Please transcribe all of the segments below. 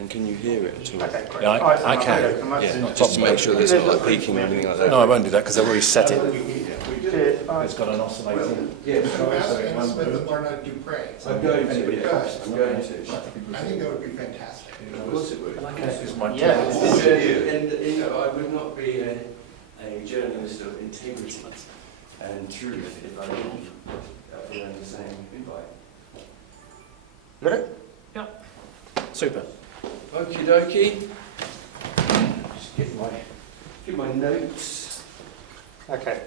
And can you hear it at all? Okay, great. Yeah, I can. Yeah, just to make sure there's not like peaking or anything like that. No, I won't do that because I've already set it. Cheers. It's got an oscillator. Yeah, Smith or not Dupre. I'm going to, yeah. I'm going to. I think that would be fantastic. Of course it would. It's my Yeah. And you know, I would not be a journalist of integrity and truth if I didn't learn the same invite. Got it? Super. Okie dokie. Just get my notes. Okay.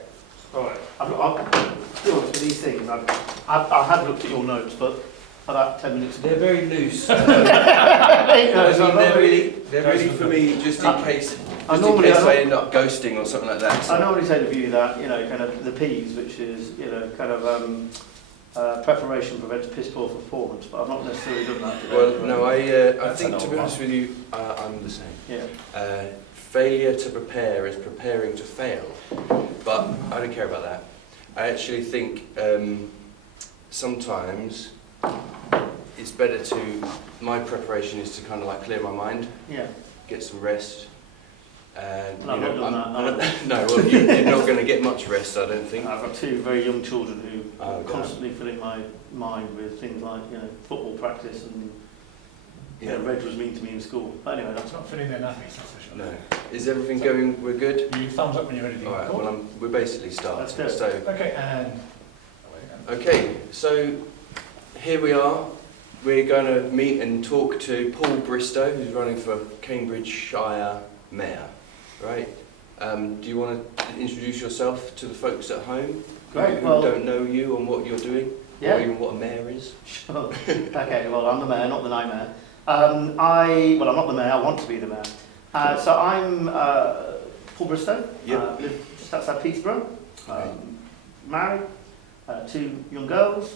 All right. I'll be honest with these things. I had looked at your notes, but about 10 minutes ago. They're very loose. No, they're really for me, just in case. I I end up ghosting or something like that. I normally take the view that, kind of the P's, which is, kind of preparation prevents piss poor performance, but I've not necessarily done that today. Well, no, I That's think, an to old be one. honest with you, I'm the same. Yeah. Failure to prepare is preparing to fail, but I don't care about that. I actually think sometimes it's better my preparation is to kind of like clear my mind, Yeah. get some rest. And Well, I've not done that. No, well, you're not going to get much rest, I don't think. I've got two very young children who Oh, are constantly filling my mind with things like, football practice and, Reg was mean to me in school. But anyway, It's not filling their nappies, that's for sure. No. Is everything going? We're good? You thumbs up when you're ready to All right. record. Well, we're basically starting. That's good. So, Okay, and away you go. okay. So here we are. We're going to meet and talk to Paul Bristow, who's running for Cambridgeshire Mayor. Right? Do you want to introduce yourself to the folks at home Great, who well- don't know you and what you're doing, Yeah. or even what a mayor is? Sure. Okay, well, I'm the mayor, not the night mayor. I'm not the mayor, I want to be the mayor. So I'm Paul Bristow, Yep. live just outside Peterborough, Okay. married, two young girls.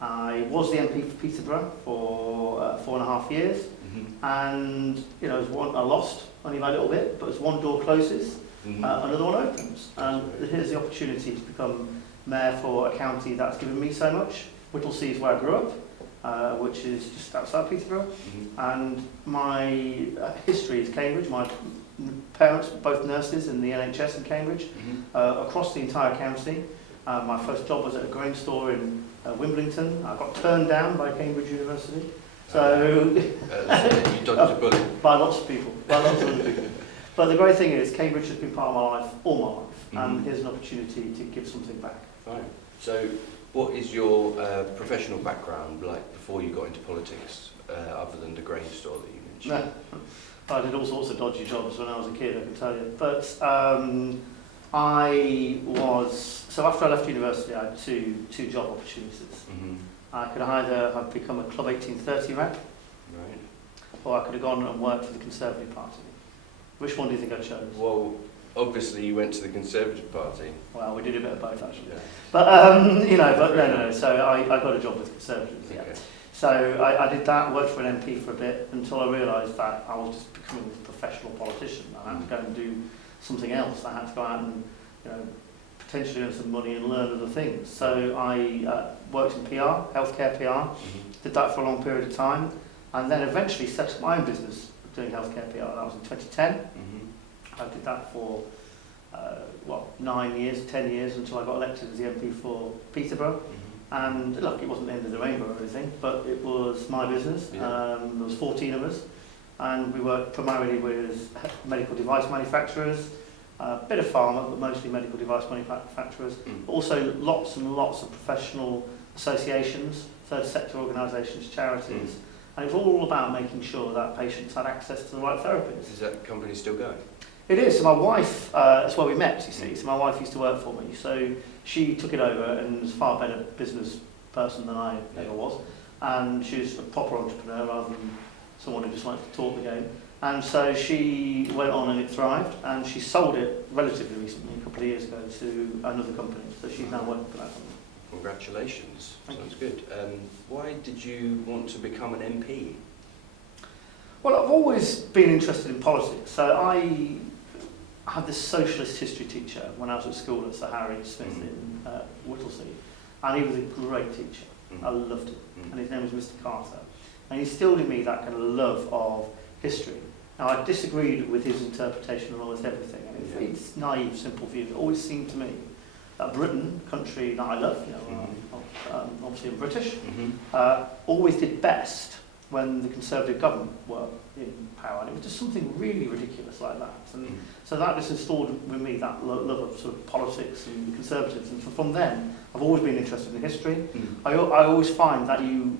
I was the MP for Peterborough for 4.5 years, and I lost only by a little bit, but as one door closes, another one opens. And here's the opportunity to become mayor for a county that's given me so much. Whittlesea is where I grew up, which is just outside Peterborough. And my history is Cambridge. My parents were both nurses in the NHS in Cambridge, across the entire county. My first job was at a grain store in Wimbledon. I got turned down by Cambridge University. So you dodged a bullet. by lots of people, by lots of other people. But the great thing is, Cambridge has been part of my life all my life, and here's an opportunity to give something back. Fine. So, what is your professional background like before you got into politics, other than the grain store that you mentioned? No, I did all sorts of dodgy jobs when I was a kid, I can tell you. But so after I left university, I had two job opportunities. I could either have become a Club 1830 rep, Right. or I could have gone and worked for the Conservative Party. Which one do you think I chose? Well, obviously you went to the Conservative Party. Well, we did a bit of both actually. Yeah. But but no. So I got a job with Conservatives. Yeah. Okay. So I did that, worked for an MP for a bit until I realised that I was just becoming a professional politician. I had to go and do something else. I had to go out and potentially earn some money and learn other things. So I worked in PR, healthcare PR, did that for a long period of time, and then eventually set up my own business doing healthcare PR. That was in 2010. I did that for 9 years, 10 years until I got elected as the MP for Peterborough. And look, it wasn't the end of the rainbow or anything, but it was my business. Yeah. There was 14 of us, and we worked primarily with medical device manufacturers, a bit of pharma, but mostly medical device manufacturers. But also lots and lots of professional associations, third sector organisations, charities. And it was all about making sure that patients had access to the right therapies. Is that company still going? It is. So my wife, that's where we met, you see. So my wife used to work for me. So she took it over and was a far better business person than I ever was. And she was a proper entrepreneur rather than someone who just likes to talk the game. And so she went on and it thrived. And she sold it relatively recently, a couple of years ago, to another company. So she's now working for that company. Congratulations. Thank Sounds good. Why did you want to become an MP? Well, I've always been interested in politics. So I had this socialist history teacher when I was at school at Sir Harry Smith in Whittlesea, and he was a great teacher. I loved him, and his name was Mr. Carter. And he instilled in me that kind of love of history. Now, I disagreed with his interpretation of almost everything, and it's naive, simple view. It always seemed to me that Britain, country that I love, obviously I'm British, always did best when the Conservative government were in power, and it was just something really ridiculous like that. And so that just installed with me that love of sort of politics and Conservatives, and from then I've always been interested in history. I always find that you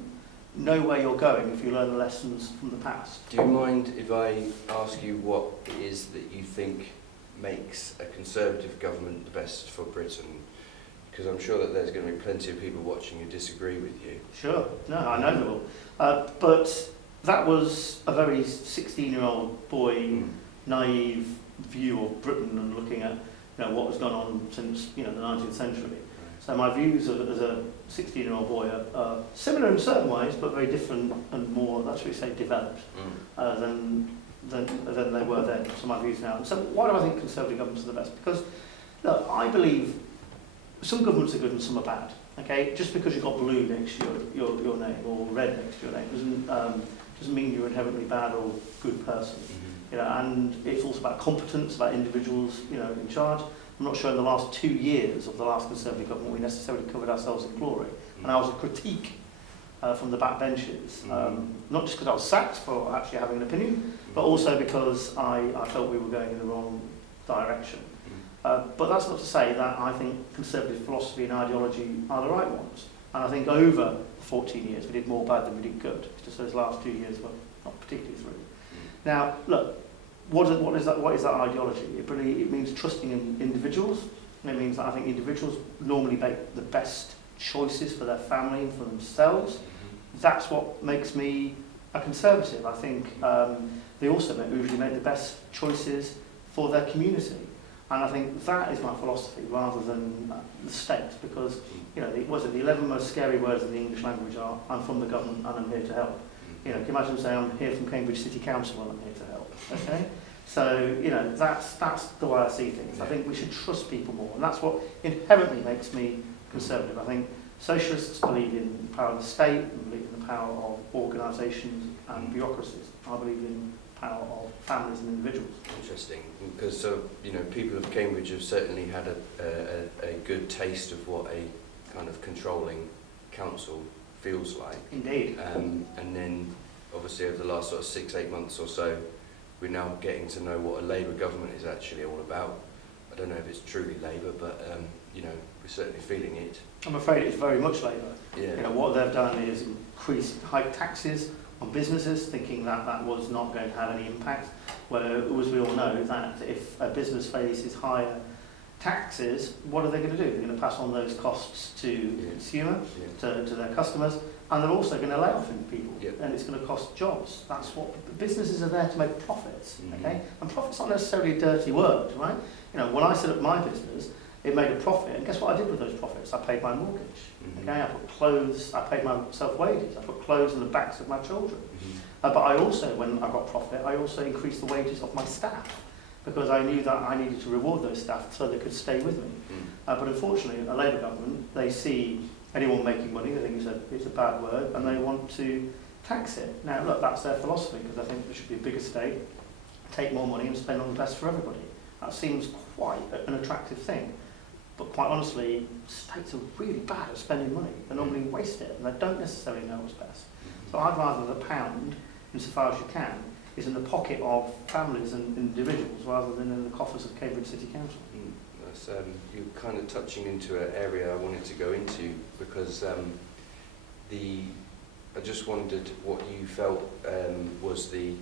know where you're going if you learn the lessons from the past. Do you mind if I ask you what it is that you think makes a Conservative government the best for Britain? Because I'm sure that there's going to be plenty of people watching who disagree with you. Sure, no, I know there will. But that was a very 16-year-old boy, naive view of Britain and looking at what has gone on since the 19th century. So my views as a 16-year-old boy are similar in certain ways, but very different and more, that's what we say, developed than they were then. So my views now. So why do I think Conservative governments are the best? Because look, I believe some governments are good and some are bad. Okay, just because you've got blue next to your name or red next to your name doesn't mean you're inherently bad or good person. And it's also about competence, about individuals in charge. I'm not sure in the last 2 years of the last Conservative government we necessarily covered ourselves in glory. And I was a critique from the backbenches, not just because I was sacked for actually having an opinion, but also because I felt we were going in the wrong direction. But that's not to say that I think Conservative philosophy and ideology are the right ones. And I think over 14 years we did more bad than we did good. It's just those last 2 years were not particularly through. Now, look, what is that ideology? It means trusting in individuals. And it means that I think individuals normally make the best choices for their family and for themselves. That's what makes me a Conservative. I think they also usually make the best choices for their community. And I think that is my philosophy rather than the state, because the 11 most scary words in the English language are "I'm from the government and I'm here to help." Can you imagine saying I'm here from Cambridge City Council and I'm here to help? Okay, so that's the way I see things. I think we should trust people more, and that's what inherently makes me Conservative. I think socialists believe in the power of the state and believe in the power of organisations and bureaucracies. I believe in the power of families and individuals. Interesting, because people of Cambridge have certainly had a good taste of what a kind of controlling council feels like. Indeed. And then obviously over the last sort of 6-8 months or so, we're now getting to know what a Labour government is actually all about. I don't know if it's truly Labour, but we're certainly feeling it. I'm afraid it's very much Labour. Yeah. What they've done is increase high taxes on businesses, thinking that was not going to have any impact. Where, as we all know, that if a business faces higher taxes, what are they going to do? They're going to pass on those costs to the consumer, to their customers, and they're also going to lay off people, and it's going to cost jobs. That's what businesses are there to make profits. Okay, and profit's not necessarily a dirty word, right? When I set up my business, it made a profit, and guess what I did with those profits? I paid my mortgage. Okay, I put clothes, I paid myself wages, I put clothes on the backs of my children. But I also, when I got profit, I also increased the wages of my staff, because I knew that I needed to reward those staff so they could stay with me. But unfortunately, a Labour government, they see anyone making money, they think it's a bad word, and they want to tax it. Now, look, that's their philosophy, because I think there should be a bigger state, take more money and spend on the best for everybody. That seems quite an attractive thing. But quite honestly, states are really bad at spending money. They normally waste it, and they don't necessarily know what's best. So I'd rather the pound, insofar as you can, is in the pocket of families and individuals rather than in the coffers of Cambridge City Council. That's, you're kind of touching into an area I wanted to go into, because I just wondered what you felt was the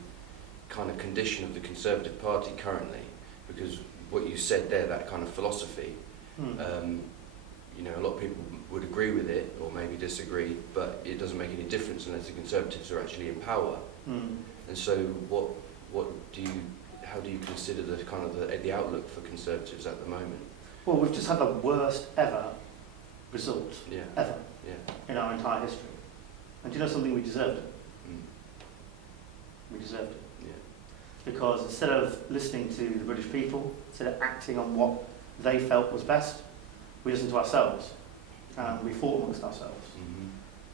kind of condition of the Conservative Party currently, because what you said there, that kind of philosophy, a lot of people would agree with it or maybe disagree, but it doesn't make any difference unless the Conservatives are actually in power. And so how do you consider the kind of the outlook for Conservatives at the moment? Well, we've just had the worst ever result ever in our entire history. And do you know something? We deserved it. We deserved it. Because instead of listening to the British people, instead of acting on what they felt was best, we listened to ourselves, and we fought amongst ourselves.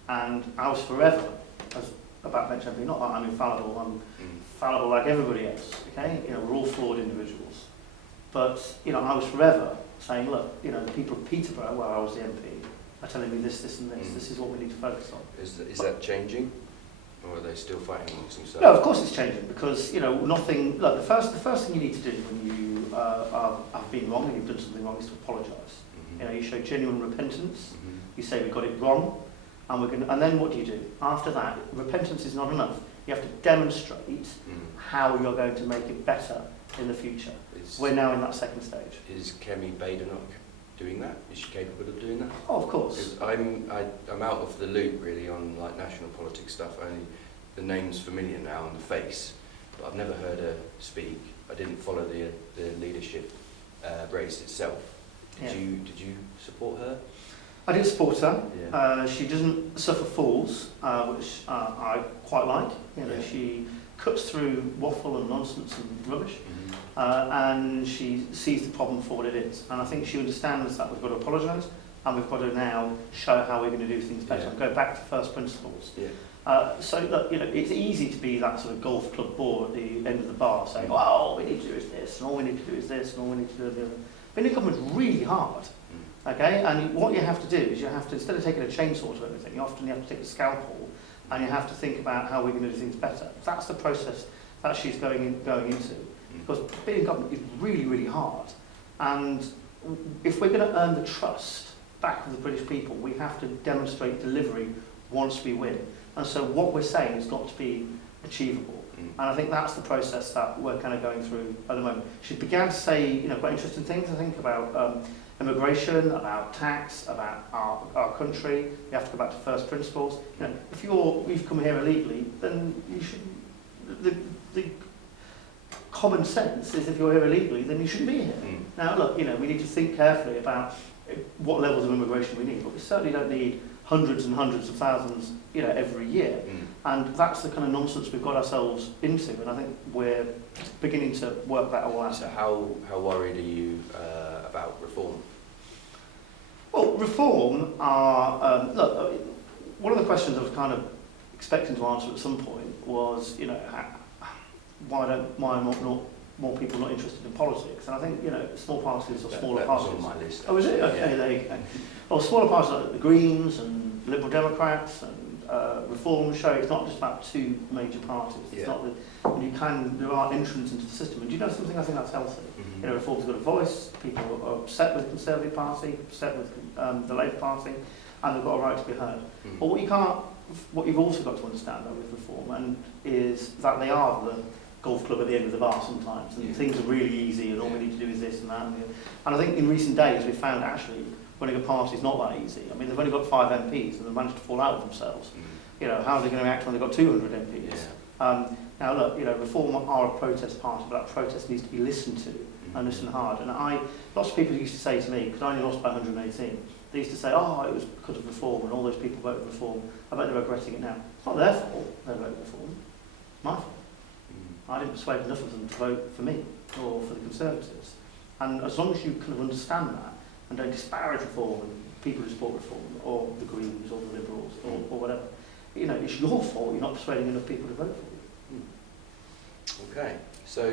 And I was forever, as a backbench MP. Not that I'm infallible. I'm Mm. fallible like everybody else. Okay, you know, we're all flawed individuals. But you know, I was forever saying, look, you know, the people of Peterborough, where I was the MP, are telling me this, this, and this. Mm. This is what we need to focus on. Is that changing, or are they still fighting amongst themselves? No, of course it's changing because you know nothing. Look, the first thing you need to do when you have been wrong and you've done something wrong is to apologise. Mhm. You know, you show genuine repentance. Mhm. You say we got it wrong, and we're going. And then what do? After that, repentance is not enough. You have to demonstrate Mm. how you're going to make it better in the future. Is, We're now in that second stage. is Kemi Badenoch doing that? Is she capable of doing that? Oh, of course. Because I'm out of the loop really on like national politics stuff. Only the name's familiar now on the face, but I've never heard her speak. I didn't follow the leadership race itself. Yeah. Did you support her? I do support her. Yeah. She doesn't suffer fools, which I quite like. You know, Yeah. she cuts through waffle and nonsense and rubbish. Mhm. And she sees the problem for what it is. And I think she understands that we've got to apologise and we've got to now show how we're going to do things better Yeah. and go back to first principles. Yeah. So look, you know, it's easy to be that sort of golf club bore at the end of the bar saying, oh, all we need to do is this, and all we need to do is this, and all we need to do is the other. Being a government's really hard. Mm. Okay, and what you have to do is you have to, instead of taking a chainsaw to everything, you often have to take a scalpel and you have to think about how we're going to do things better. That's the process that she's going into. Because being in government is really, really hard. And if we're going to earn the trust back of the British people, we have to demonstrate delivery once we win. And so what we're saying has got to be achievable. Mm. And I think that's the process that we're kind of going through at the moment. She began to say, you know, quite interesting things, I think, about immigration, about tax, about our country. You have to go back to first principles. You know, if you've come here illegally, then you should. The common sense is if you're here illegally, then you shouldn't be here. Mm. Now, look, you know, we need to think carefully about what levels of immigration we need, but we certainly don't need hundreds and hundreds of thousands, you know, every year. Mm. And that's the kind of nonsense we've got ourselves into, and I think we're beginning to work that all out. So how worried are you about reform? Well, reform are, look, one of the questions I was kind of expecting to answer at some point was, you know, why are not more people not interested in politics? And I think, you know, small parties or smaller that parties. was on my list. Oh, is it? Okay, Yeah. there you go. Well, smaller parties like the Greens and Liberal Democrats and Reform show it's not just about two major parties. It's Yeah. not that there are entrants into the system. And do you know something? I think that's healthy. Mhm. You know, Reform's got a voice. People are upset with the Conservative Party, upset with the Labour Party, and they've got a right to be heard. Mm. But what you've also got to understand though with Reform and is that they are the golf club at the end of the bar sometimes, and Yeah. things are really easy, and all we need to do is this and that. And I think in recent days we've found actually running a party is not that easy. I mean, they've only got 5 MPs and they've managed to fall out with themselves. Mm. You know, how are they going to react when they've got 200 MPs? Yeah. Now look, you know, Reform are a protest party, but that protest needs to be listened to and listened hard. And lots of people used to say to me, because I only lost by 118, they used to say, oh, it was because of Reform and all those people voted Reform. I bet they're regretting it now. It's not their fault they voted Reform. It's my fault. Mm. I didn't persuade enough of them to vote for me or for the Conservatives. And as long as you kind of understand that and don't disparage Reform and people who support Reform or the Greens or the Liberals or whatever, you know, it's your fault you're not persuading enough people to vote for you. Okay, so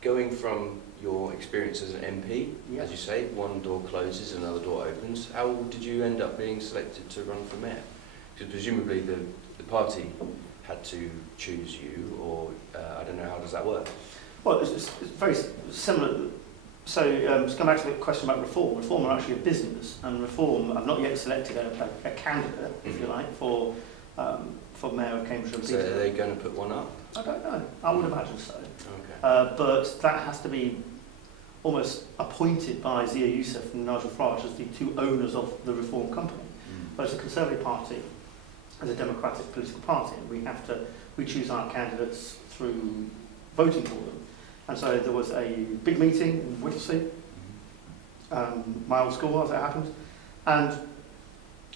going from your experience as an MP, Yeah. as you say, one door closes, another door opens. How did you end up being selected to run for mayor? Because presumably the party had to choose you, or I don't know, how does that work? Well, it's very similar. So just come back to the question about Reform. Reform are actually a business, and Reform have not yet selected a candidate, if you like, for Mayor of Cambridgeshire. So are they going to put one up? I don't know. I would imagine so. Okay. But that has to be almost appointed by Zia Youssef and Nigel Farage as the two owners of the Reform company. Mm. Whereas the Conservative Party is a democratic political party, and we choose our candidates through voting for them. And so there was a big meeting in Whittlesea, my old school as it happened, and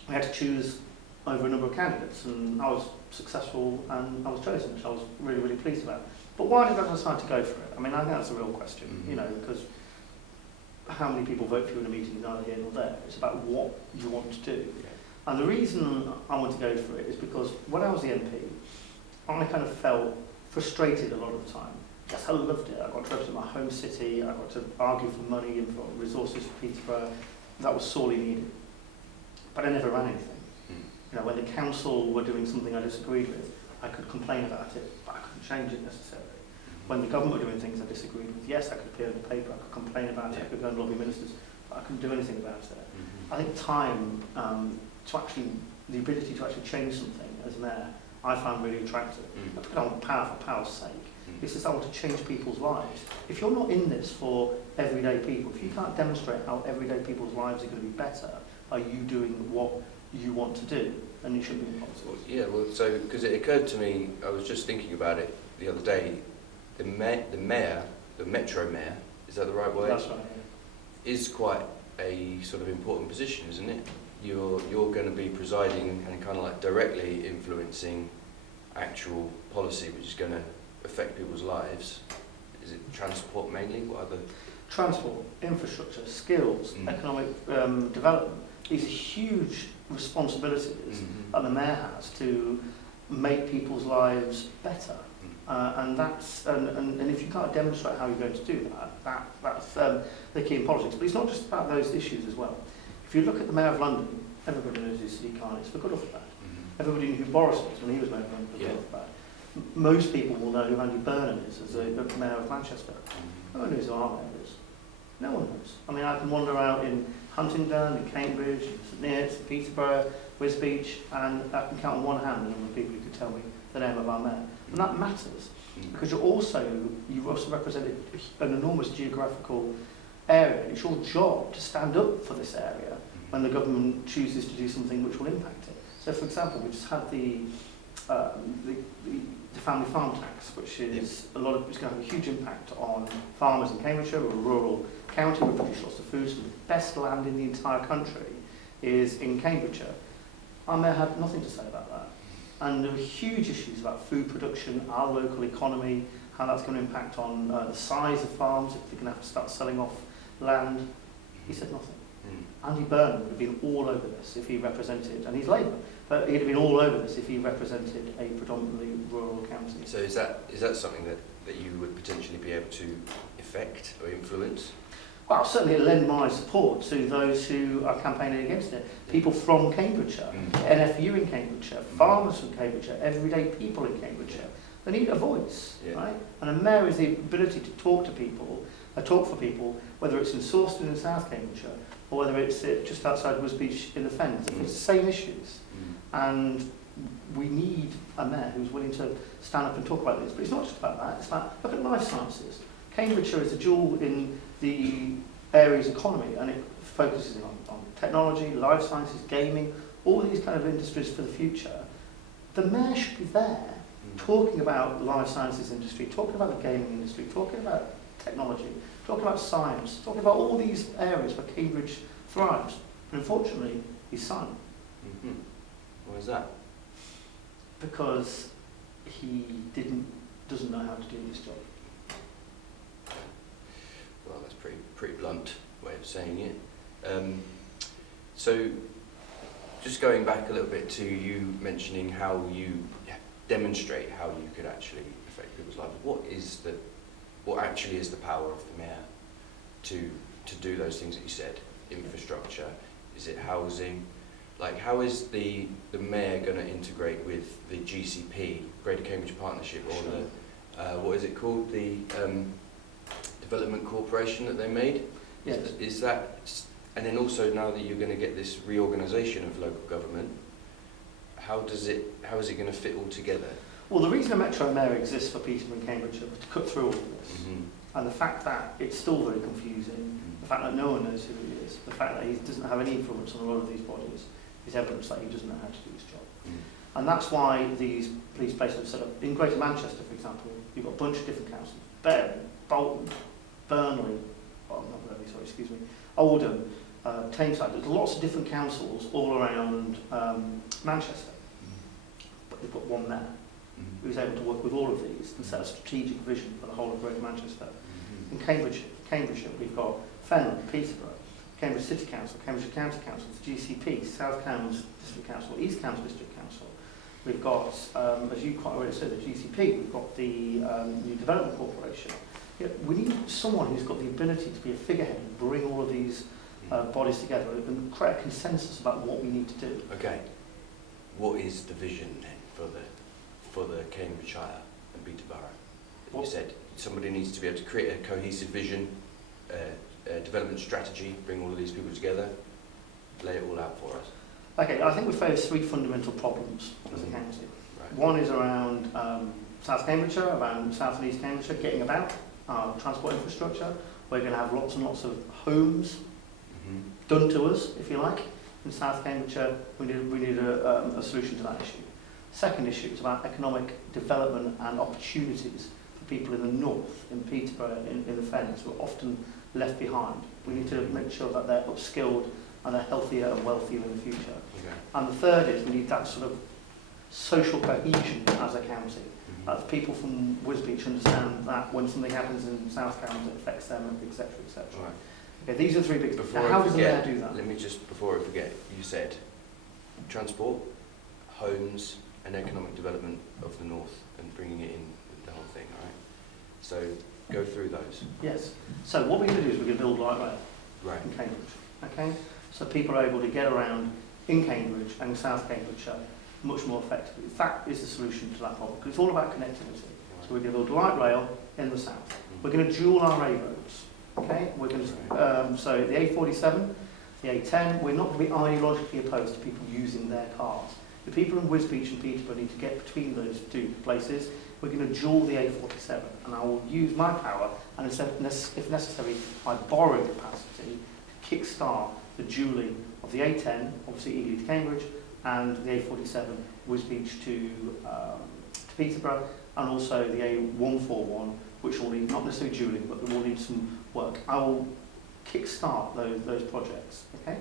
we had to choose over a number of candidates, and I was successful and I was chosen, which I was really, really pleased about. But why did I decide to go for it? I mean, I think that's a real question, Mhm. you know, because how many people vote for you in a meeting is neither here nor there. It's about what you want to do. And the reason I want to go for it is because when I was the MP, I kind of felt frustrated a lot of the time. Yes, I loved it. I got to represent my home city. I got to argue for money and for resources for Peterborough. That was sorely needed. But I never ran anything. You know, when the council were doing something I disagreed with, I could complain about it, but I couldn't change it necessarily. When the government were doing things I disagreed with, yes, I could appear in the paper, I could complain about it, I could go and lobby ministers, but I couldn't do anything about it. I think time to actually, the ability to actually change something as mayor, I found really attractive. I put it on power for power's sake. It's just I want to change people's lives. If you're not in this for everyday people, if you can't demonstrate how everyday people's lives are going to be better by you doing what you want to do, then you shouldn't be in politics. Well, yeah, well, so, because it occurred to me, I was just thinking about it the other day, the mayor, the metro mayor, is that the right word? That's right, yeah. Is quite a sort of important position, isn't it? You're going to be presiding and kind of like directly influencing actual policy, which is going to affect people's lives. Is it transport mainly? What other? Transport, infrastructure, skills, economic development. These are huge responsibilities that the mayor has to make people's lives better. And that's and if you can't demonstrate how you're going to do that's the key in politics. But it's not just about those issues as well. If you look at the Mayor of London, everybody knows his city candidates for good or for bad. Everybody knew who Boris was when he was Mayor of London for good or for bad. Most people will know who Andy Burnham is as the Mayor of Manchester. No one knows who our mayor is. No one knows. I mean, I can wander out in Huntingdon, in Cambridge, in St Neots, Peterborough, Wisbech, and I can count on one hand the number of people who could tell me the name of our mayor. And that matters, because you've also represented an enormous geographical area. It's your job to stand up for this area when the government chooses to do something which will impact it. So, for example, we just had the family farm tax, which is it's going to have a huge impact on farmers in Cambridgeshire. We're a rural county, we produce lots of food, so the best land in the entire country is in Cambridgeshire. Our mayor had nothing to say about that. And there were huge issues about food production, our local economy, how that's going to impact on the size of farms, if they're going to have to start selling off land. He said nothing. Andy Burnham would have been all over this if he represented, and he's Labour, but he'd have been all over this if he represented a predominantly rural county. So is that something that you would potentially be able to affect or influence? Well, certainly lend my support to those who are campaigning against it. People from Cambridgeshire, NFU in Cambridgeshire, farmers from Cambridgeshire, everyday people in Cambridgeshire. They need a voice, right? And a mayor has the ability to talk to people, talk for people, whether it's in Sawston in South Cambridgeshire, or whether it's just outside Wisbech in the Fens. It's the same issues. And we need a mayor who's willing to stand up and talk about this. But it's not just about that. It's about, look at life sciences. Cambridgeshire is a jewel in the area's economy, and it focuses on technology, life sciences, gaming, all these kind of industries for the future. The mayor should be there talking about the life sciences industry, talking about the gaming industry, talking about technology, talking about science, talking about all these areas where Cambridge thrives. But unfortunately, he's silent. Why is that? Because he doesn't know how to do this job. Well, that's pretty blunt way of saying it. So, just going back a little bit to you mentioning how you demonstrate how you could actually affect people's lives. What actually is the power of the mayor to do those things that you said? Infrastructure? Is it housing? Like, how is the mayor going to integrate with the GCP, Greater Cambridge Partnership, or the what is it called, the Development Corporation that they made? Yes. Is that, and then also now that you're going to get this reorganisation of local government, how is it going to fit all together? Well, the reason a Metro Mayor exists for Peterborough and Cambridgeshire was to cut through all of this. And the fact that it's still very confusing, the fact that no one knows who he is, the fact that he doesn't have any influence on a lot of these bodies, is evidence that he doesn't know how to do his job. And that's why these places are set up. In Greater Manchester, for example, you've got a bunch of different councils. Bury, Bolton, Burnley, Oldham, Tameside. There's lots of different councils all around Manchester. But they've got one mayor who's able to work with all of these and set a strategic vision for the whole of Greater Manchester. In Cambridgeshire, we've got Fenland, Peterborough, Cambridge City Council, Cambridge County Council, the GCP, South Cambs District Council, East Cambs District Council. We've got, as you quite already said, the GCP, we've got the New Development Corporation. Yeah, we need someone who's got the ability to be a figurehead and bring all of these bodies together and create a consensus about what we need to do. Okay. What is the vision then for the Cambridgeshire and Peterborough? You said somebody needs to be able to create a cohesive vision, a development strategy, bring all of these people together, lay it all out for us. Okay, I think we face three fundamental problems as a county. Right. One is around South Cambridgeshire, around South and East Cambridgeshire, getting about our transport infrastructure. We're going to have lots and lots of homes done to us, if you like. In South Cambridgeshire, we need a solution to that issue. Second issue is about economic development and opportunities for people in the north, in Peterborough, in the Fens, who are often left behind. We need to make sure that they're upskilled and they're healthier and wealthier in the future. Okay. And the third is we need that sort of social cohesion as a county. That people from Wisbech understand that when something happens in South Cambs, it affects them, etc., etc. Right. Okay, these are three big. Before Now, how I does the mayor forget, do that? let me just, before I forget, you said transport, homes and economic development of the north and bringing it in with the whole thing, all right? So go through those. Yes. So what we're going to do is we're going to build light rail Right. in Cambridge. Okay. So people are able to get around in Cambridge and South Cambridgeshire much more effectively. That is the solution to that problem because it's all about connectivity. So we're going to build light rail in the south. We're going to dual our A roads. Okay. We're going to so the A47, the A10. We're not going to be ideologically opposed to people using their cars. The people in Wisbech and Peterborough need to get between those two places. We're going to dual the A47, and I will use my power and, if necessary, my borrowing capacity to kick-start the dualling of the A10, obviously Ely to Cambridge, and the A47, Wisbech to Peterborough, and also the A141, which will need, not necessarily dualling, but they will need some work. I will kick-start those projects. Okay?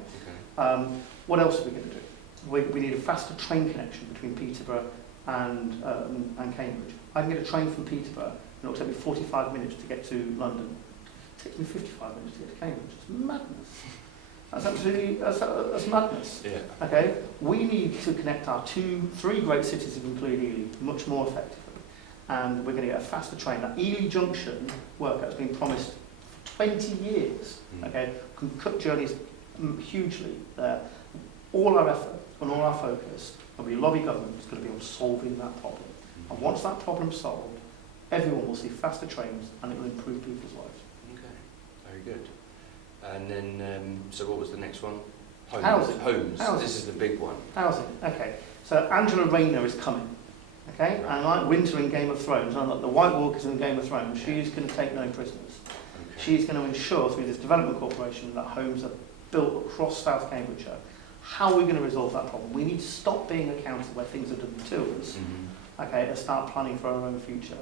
What else are we going to do? We need a faster train connection between Peterborough and Cambridge. I can get a train from Peterborough, and it will take me 45 minutes to get to London. It takes me 55 minutes to get to Cambridge. It's madness. That's absolutely, that's madness. Yeah. Okay? We need to connect our three great cities, including Ely, much more effectively. And we're going to get a faster train. That Ely Junction work has been promised for 20 years. Okay? Can cut journeys hugely there. All our effort and all our focus, and we lobby government, is going to be on solving that problem. And once that problem's solved, everyone will see faster trains and it will improve people's lives. Okay, very good. And then, so what was the next one? Homes. Housing. Homes. Housing. This is the big one. Housing, okay. So Angela Rayner is coming, okay? Right. And like Winter in Game of Thrones, and like the White Walkers in Game of Thrones, she's going to take no prisoners. Okay. She's going to ensure through this development corporation that homes are built across South Cambridgeshire. How are we going to resolve that problem? We need to stop being a county where things are done to us, okay, and start planning for our own future.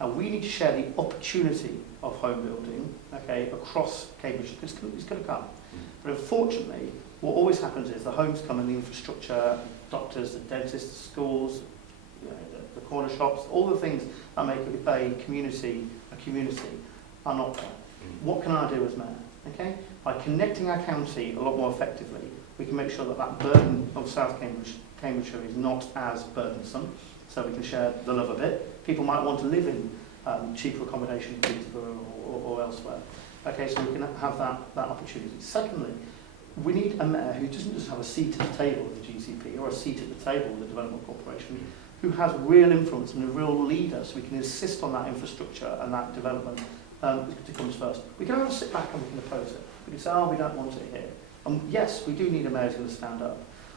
And we need to share the opportunity of home building, okay, across Cambridge, because it's going to come. But unfortunately, what always happens is the homes come and the infrastructure, doctors, the dentists, the schools, you know, the corner shops, all the things that make a community are not there. What can I do as mayor? Okay, by connecting our county a lot more effectively, we can make sure that that burden of South Cambridgeshire is not as burdensome, so we can share the love a bit. People might want to live in cheaper accommodation in Peterborough or elsewhere. Okay, so we can have that opportunity. Secondly, we need a mayor who doesn't just have a seat at the table of the GCP or a seat at the table of the Development Corporation, who has real influence and a real leader, so we can insist on that infrastructure and that development to comes first. We can all sit back and we can oppose it. We can say, oh, we don't want it here. And yes, we do need a mayor who's going to stand up,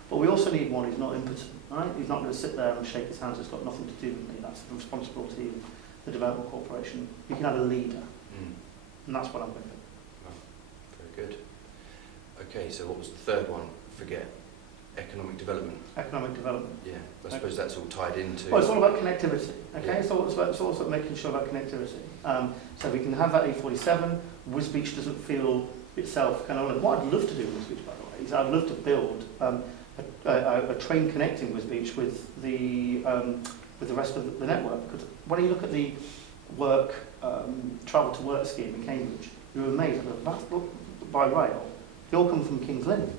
but we also need one who's not impotent, right? He's not going to sit there and shake his hands. It's got nothing to do with me. That's the responsibility of the Development Corporation. You can have a leader, and that's what I'm going to do. Well, very good. Okay, so what was the third one? Forget. Economic development. Economic development. Yeah, I suppose that's all tied into... Well, it's all about connectivity, okay? Yeah. So it's also about making sure about connectivity. So we can have that A47. Wisbech doesn't feel itself kind of... What I'd love to do in Wisbech, by the way, is I'd love to build a train connecting Wisbech with the rest of the network. Because when you look at the travel to work scheme in Cambridge, you're amazed by rail. They all come from King's Lynn.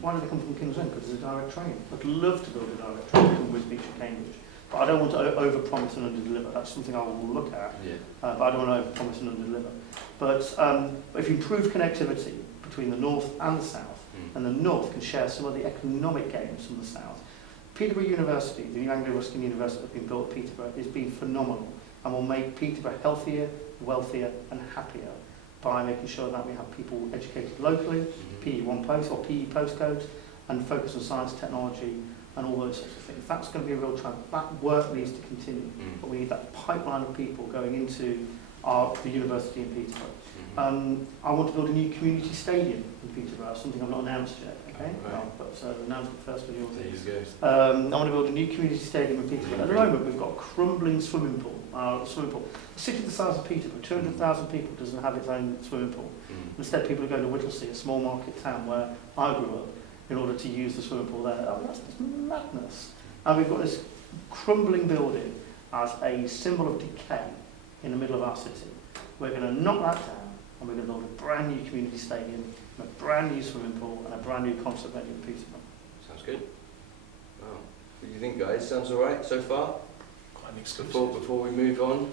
Why do they come from King's Lynn? Because there's a direct train. I'd love to build a direct train from Wisbech to Cambridge. But I don't want to over-promise and under-deliver. That's something I will look at. Yeah. But I don't want to over-promise and under-deliver. But if you improve connectivity between the north and the south, and the north can share some of the economic gains from the south. Peterborough University, the Anglo-Ruskin University that's been built at Peterborough, has been phenomenal and will make Peterborough healthier, wealthier and happier by making sure that we have people educated locally, PE1 post or PE postcodes, and focus on science, technology and all those sorts of things. That's going to be a real challenge. That work needs to continue, but we need that pipeline of people going into the university in Peterborough. I want to build a new community stadium in Peterborough, something I've not announced yet. Okay, Right. but announce it first with yours. There you go. I want to build a new community stadium in Peterborough. At the moment, we've got a crumbling swimming pool. A city the size of Peterborough, 200,000 people, doesn't have its own swimming pool. Instead, people are going to Whittlesea, a small market town where I grew up, in order to use the swimming pool there. That's madness. And we've got this crumbling building as a symbol of decay in the middle of our city. We're going to knock that down, and we're going to build a brand new community stadium, and a brand new swimming pool, and a brand new concert venue in Peterborough. Sounds good. Wow. What do you think, guys? Sounds all right so far? Quite an exclusive. Before we move on,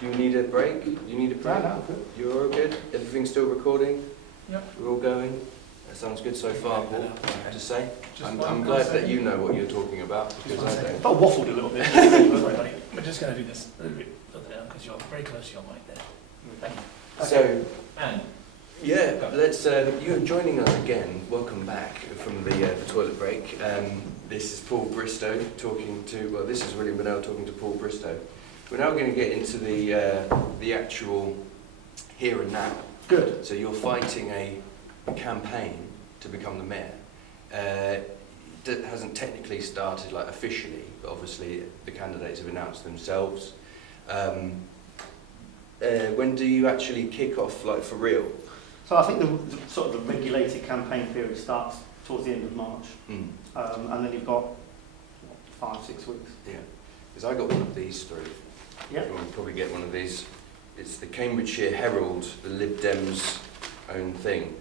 you need a break? You need a break? No, good. You're all good? Everything's still recording? Yep. We're all going? That sounds good so far, Paul. To say? Just I'm one glad that second. you know what you're talking about, because one I second. don't. But waffled a little bit. Sorry, buddy. We're just going to do this a little bit further down because you're very close to your mic there. Thank you. So, And yeah, let's. You're joining us again. Welcome back from the toilet break. This is Paul Bristow talking to. Well, this is William Bennell talking to Paul Bristow. We're now going to get into the actual here and now. Good. So you're fighting a campaign to become the mayor. That hasn't technically started like officially, but obviously the candidates have announced themselves. When do you actually kick off, like for real? So I think the sort of the regulated campaign period starts towards the end of March, and then you've got 5-6 weeks. Yeah, because I got one of these through. Yeah. We'll probably get one of these. It's the Cambridgeshire Herald, the Lib Dems' own thing.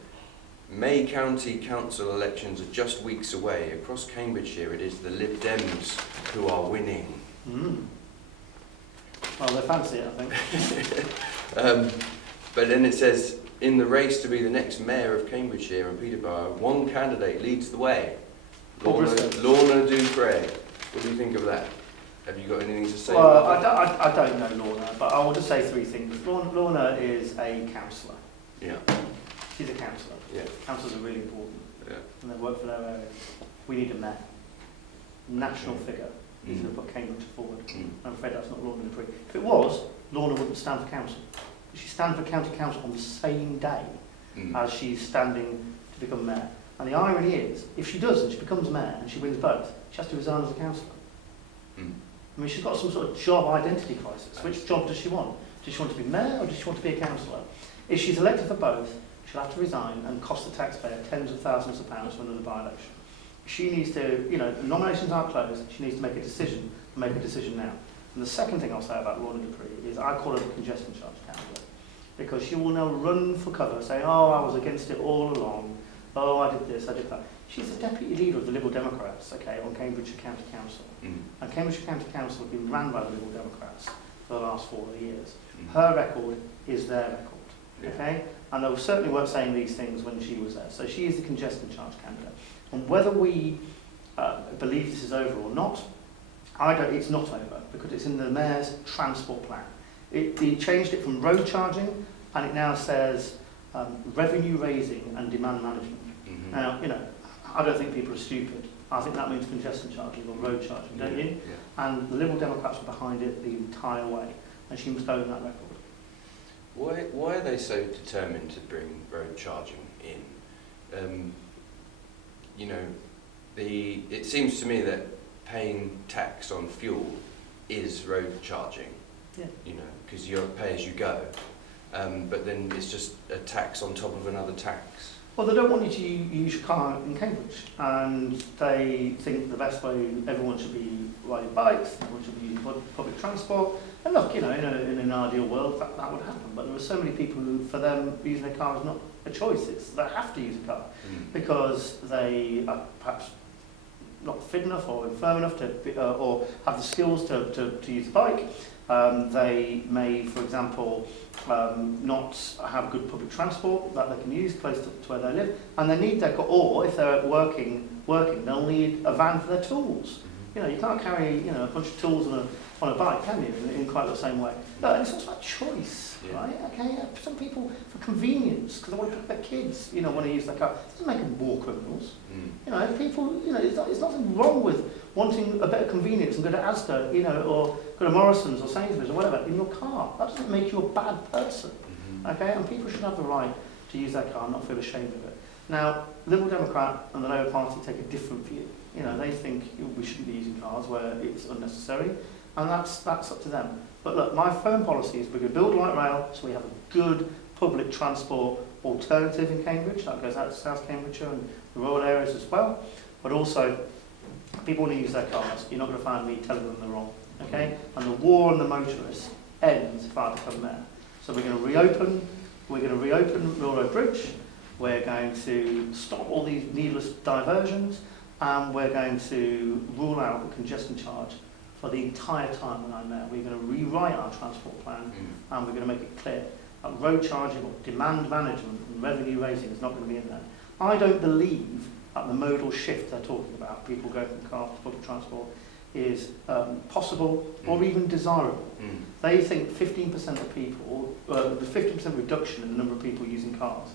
May County Council elections are just weeks away. Across Cambridgeshire, it is the Lib Dems who are winning. Well, they fancy it, I think. But then it says, in the race to be the next mayor of Cambridgeshire and Peterborough, one candidate leads the way. Paul Lorna Bristow. Dupre. What do you think of that? Have you got anything to say Well, about I don't know Lorna, but I will just say 3 things. Lorna is a councillor. that? Yeah, She's a councillor. yeah, Councillors are really important, yeah. and they work for their area. We need a mayor. National figure who's going to put Cambridge forward. I'm afraid that's not Lorna Dupree. If it was, Lorna wouldn't stand for council. She stands for county council on the same day as she's standing to become mayor. And the irony is, if she does and she becomes mayor and she wins both, she has to resign as a councillor. I mean, she's got some sort of job identity crisis. Which job does she want? Does she want to be mayor or does she want to be a councillor? If she's elected for both, she'll have to resign and cost the taxpayer tens of thousands of pounds for another by-election. She needs to, you know, the nominations aren't closed, she needs to make a decision, and make a decision now. And the second thing I'll say about Lorna Dupree is I call her the congestion charge candidate. Because she will now run for cover, say, oh, I was against it all along, oh, I did this, I did that. She's the deputy leader of the Liberal Democrats, okay, on Cambridgeshire County Council. And Cambridgeshire County Council has been run by the Liberal Democrats for the last 4 years. Her record is their record, okay? And they were certainly weren't saying these things when she was there. So she is the congestion charge candidate. And whether we believe this is over or not, it's not over, because it's in the Mayor's transport plan. He changed it from road charging, and it now says revenue raising and demand management. Now, you know, I don't think people are stupid. I think that means congestion charging or road charging, don't you? Yeah. And the Liberal Democrats were behind it the entire way, and she must own that record. Why are they so determined to bring road charging in? You know, it seems to me that paying tax on fuel is road charging. Yeah. You know, because you're pay as you go, but then it's just a tax on top of another tax. Well, they don't want you to use your car in Cambridge, and they think the best way everyone should be riding bikes, everyone should be using public transport. And look, you know, in an ideal world, that would happen. But there are so many people who, for them, using their car is not a choice. It's they have to use a car because they are perhaps not fit enough or infirm enough to or have the skills to use a bike. They may, for example, not have good public transport that they can use close to where they live, and they need their car. Or if they're working, they'll need a van for their tools. You know, you can't carry a bunch of tools on a bike, can you? In quite the same way. No, and it's also about choice, right? Okay, some people for convenience because they want to pick their kids. Want to use their car. It doesn't make them war criminals. People. There's nothing wrong with wanting a bit of convenience and go to Asda, or go to Morrison's or Sainsbury's or whatever in your car. That doesn't make you a bad person. Okay, and people should have the right to use their car and not feel ashamed of it. Now, Liberal Democrat and the Labour Party take a different view. They think we shouldn't be using cars where it's unnecessary, and that's up to them. But look, my firm policy is we're going to build light rail so we have a good public transport alternative in Cambridge. That goes out to South Cambridgeshire and the rural areas as well. But also, people want to use their cars. You're not going to find me telling them they're wrong. Okay? And the war on the motorists ends if I become mayor. So we're going to reopen Railroad Bridge. We're going to stop all these needless diversions, and we're going to rule out the congestion charge for the entire time when I'm there. We're going to rewrite our transport plan, and we're going to make it clear that road charging or demand management and revenue raising is not going to be in there. I don't believe that the modal shift they're talking about, people going from car to public transport, is possible or even desirable. They think 15% of people, the 15% reduction in the number of people using cars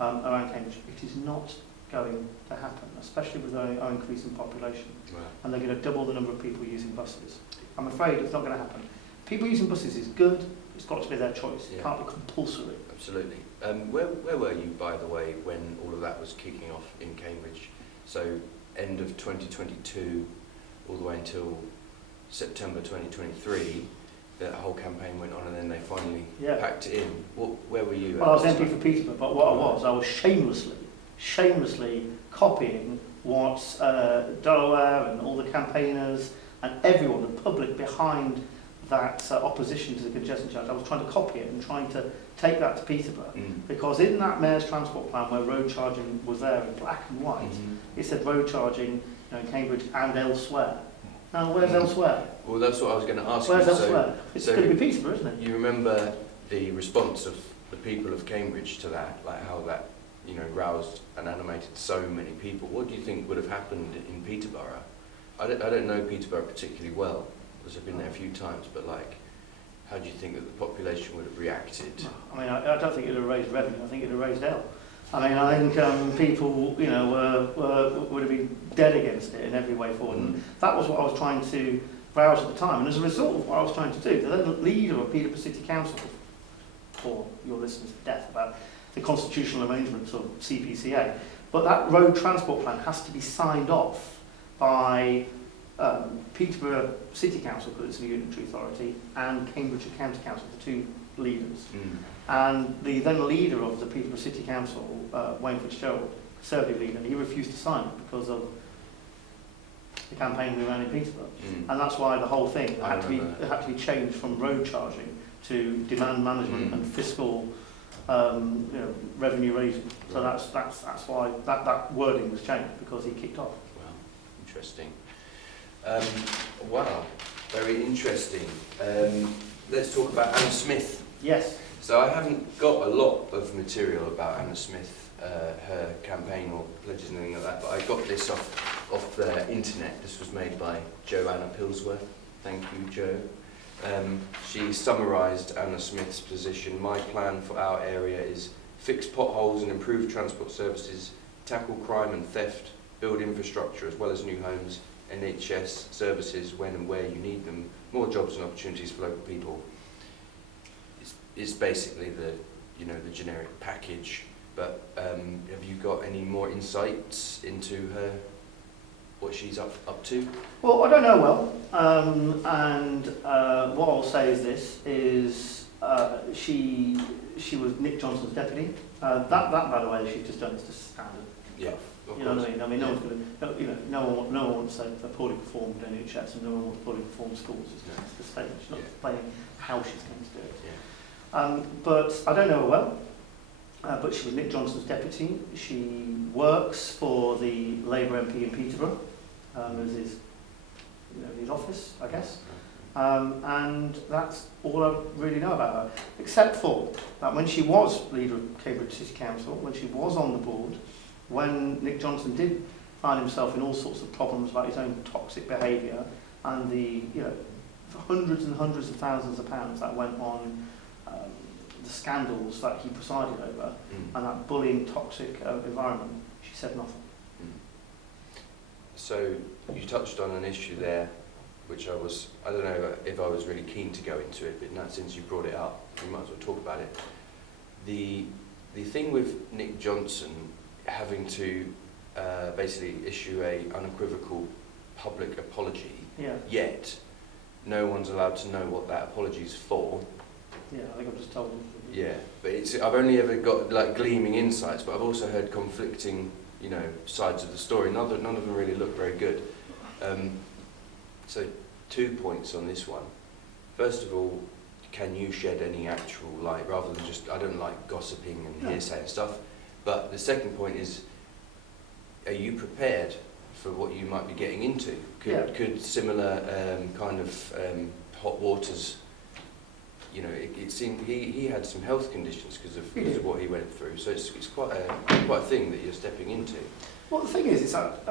around Cambridge, it is not going to happen, especially with our increasing population. Right. And they're going to double the number of people using buses. I'm afraid it's not going to happen. People using buses is good, it's got to be their choice. It can't be compulsory. Absolutely. Where were you, by the way, when all of that was kicking off in Cambridge? So end of 2022, all the way until September 2023, that whole campaign went on, and then they finally packed it in. Where were you? Well, I was MP for Peterborough, but what I was shamelessly copying what Delaware and all the campaigners and everyone, the public behind that opposition to the congestion charge. I was trying to copy it and trying to take that to Peterborough, because in that Mayor's transport plan where road charging was there in black and white, it said road charging in Cambridge and elsewhere. Now, where's elsewhere? Well, that's what I was going to ask Where's you. elsewhere? It's going to be Peterborough, isn't it? You remember the response of the people of Cambridge to that, like how that roused and animated so many people. What do you think would have happened in Peterborough? I don't know Peterborough particularly well, because I've been there a few times, but how do you think that the population would have reacted? I mean, I don't think it would have raised revenue. I think it would have raised hell. I mean, I think people, would have been dead against it in every way forward. And that was what I was trying to rouse at the time. And as a result of what I was trying to do, the then leader of Peterborough City Council, for your listeners to death about the constitutional arrangements of CPCA, but that road transport plan has to be signed off by Peterborough City Council, because it's a unitary authority, and Cambridgeshire County Council, the two leaders. And the then leader of the Peterborough City Council, Wayne Fitzgerald, Conservative leader, he refused to sign it because of the campaign we ran in Peterborough. And that's why the whole thing had to be changed from road charging to demand management and fiscal revenue raising. So that's why that wording was changed, because he kicked off. Wow, interesting. Wow, very interesting. Let's talk about Anna Smith. Yes. So I haven't got a lot of material about Anna Smith, her campaign or pledges and anything like that, but I got this off the internet. This was made by Joanna Pillsworth. Thank you, Jo. She summarised Anna Smith's position. My plan for our area is fix potholes and improve transport services, tackle crime and theft, build infrastructure as well as new homes, NHS services when and where you need them, more jobs and opportunities for local people. It's basically the generic package. But have you got any more insights into her, what she's up to? Well, I don't know well, and what I'll say is this: she was Nick Johnson's deputy. That by the way, she's just done is just standard. Yeah. You know what I mean? I mean, no one's going to, no one wants a poorly performed NHS, and no one wants poorly performed schools. It's the statement. She's not explaining how she's going to do it. Yeah. But I don't know her well. but she was Nick Johnson's deputy. She works for the Labour MP in Peterborough as his office, I guess. And that's all I really know about her, except for that when she was leader of Cambridge City Council, when she was on the board, when Nick Johnson did find himself in all sorts of problems about his own toxic behaviour and the hundreds and hundreds of thousands of pounds that went on the scandals that he presided over and that bullying, toxic environment, she said nothing. So you touched on an issue there, which I don't know if I was really keen to go into it, but now since you brought it up, we might as well talk about it. The thing with Nick Johnson having to basically issue a unequivocal public apology, yet no one's allowed to know what that apology is for. Yeah, I think I've just told him. Yeah, but I've only ever got like gleaming insights, but I've also heard conflicting, sides of the story. None of them really look very good. So 2 points on this one. First of all, can you shed any actual light rather than just, I don't like gossiping and hearsay and stuff, but the second point is, are you prepared for what you might be getting into? Could similar kind of hot waters, it seemed he had some health conditions because of what he went through, so it's quite a thing that you're stepping into. Well, the thing is that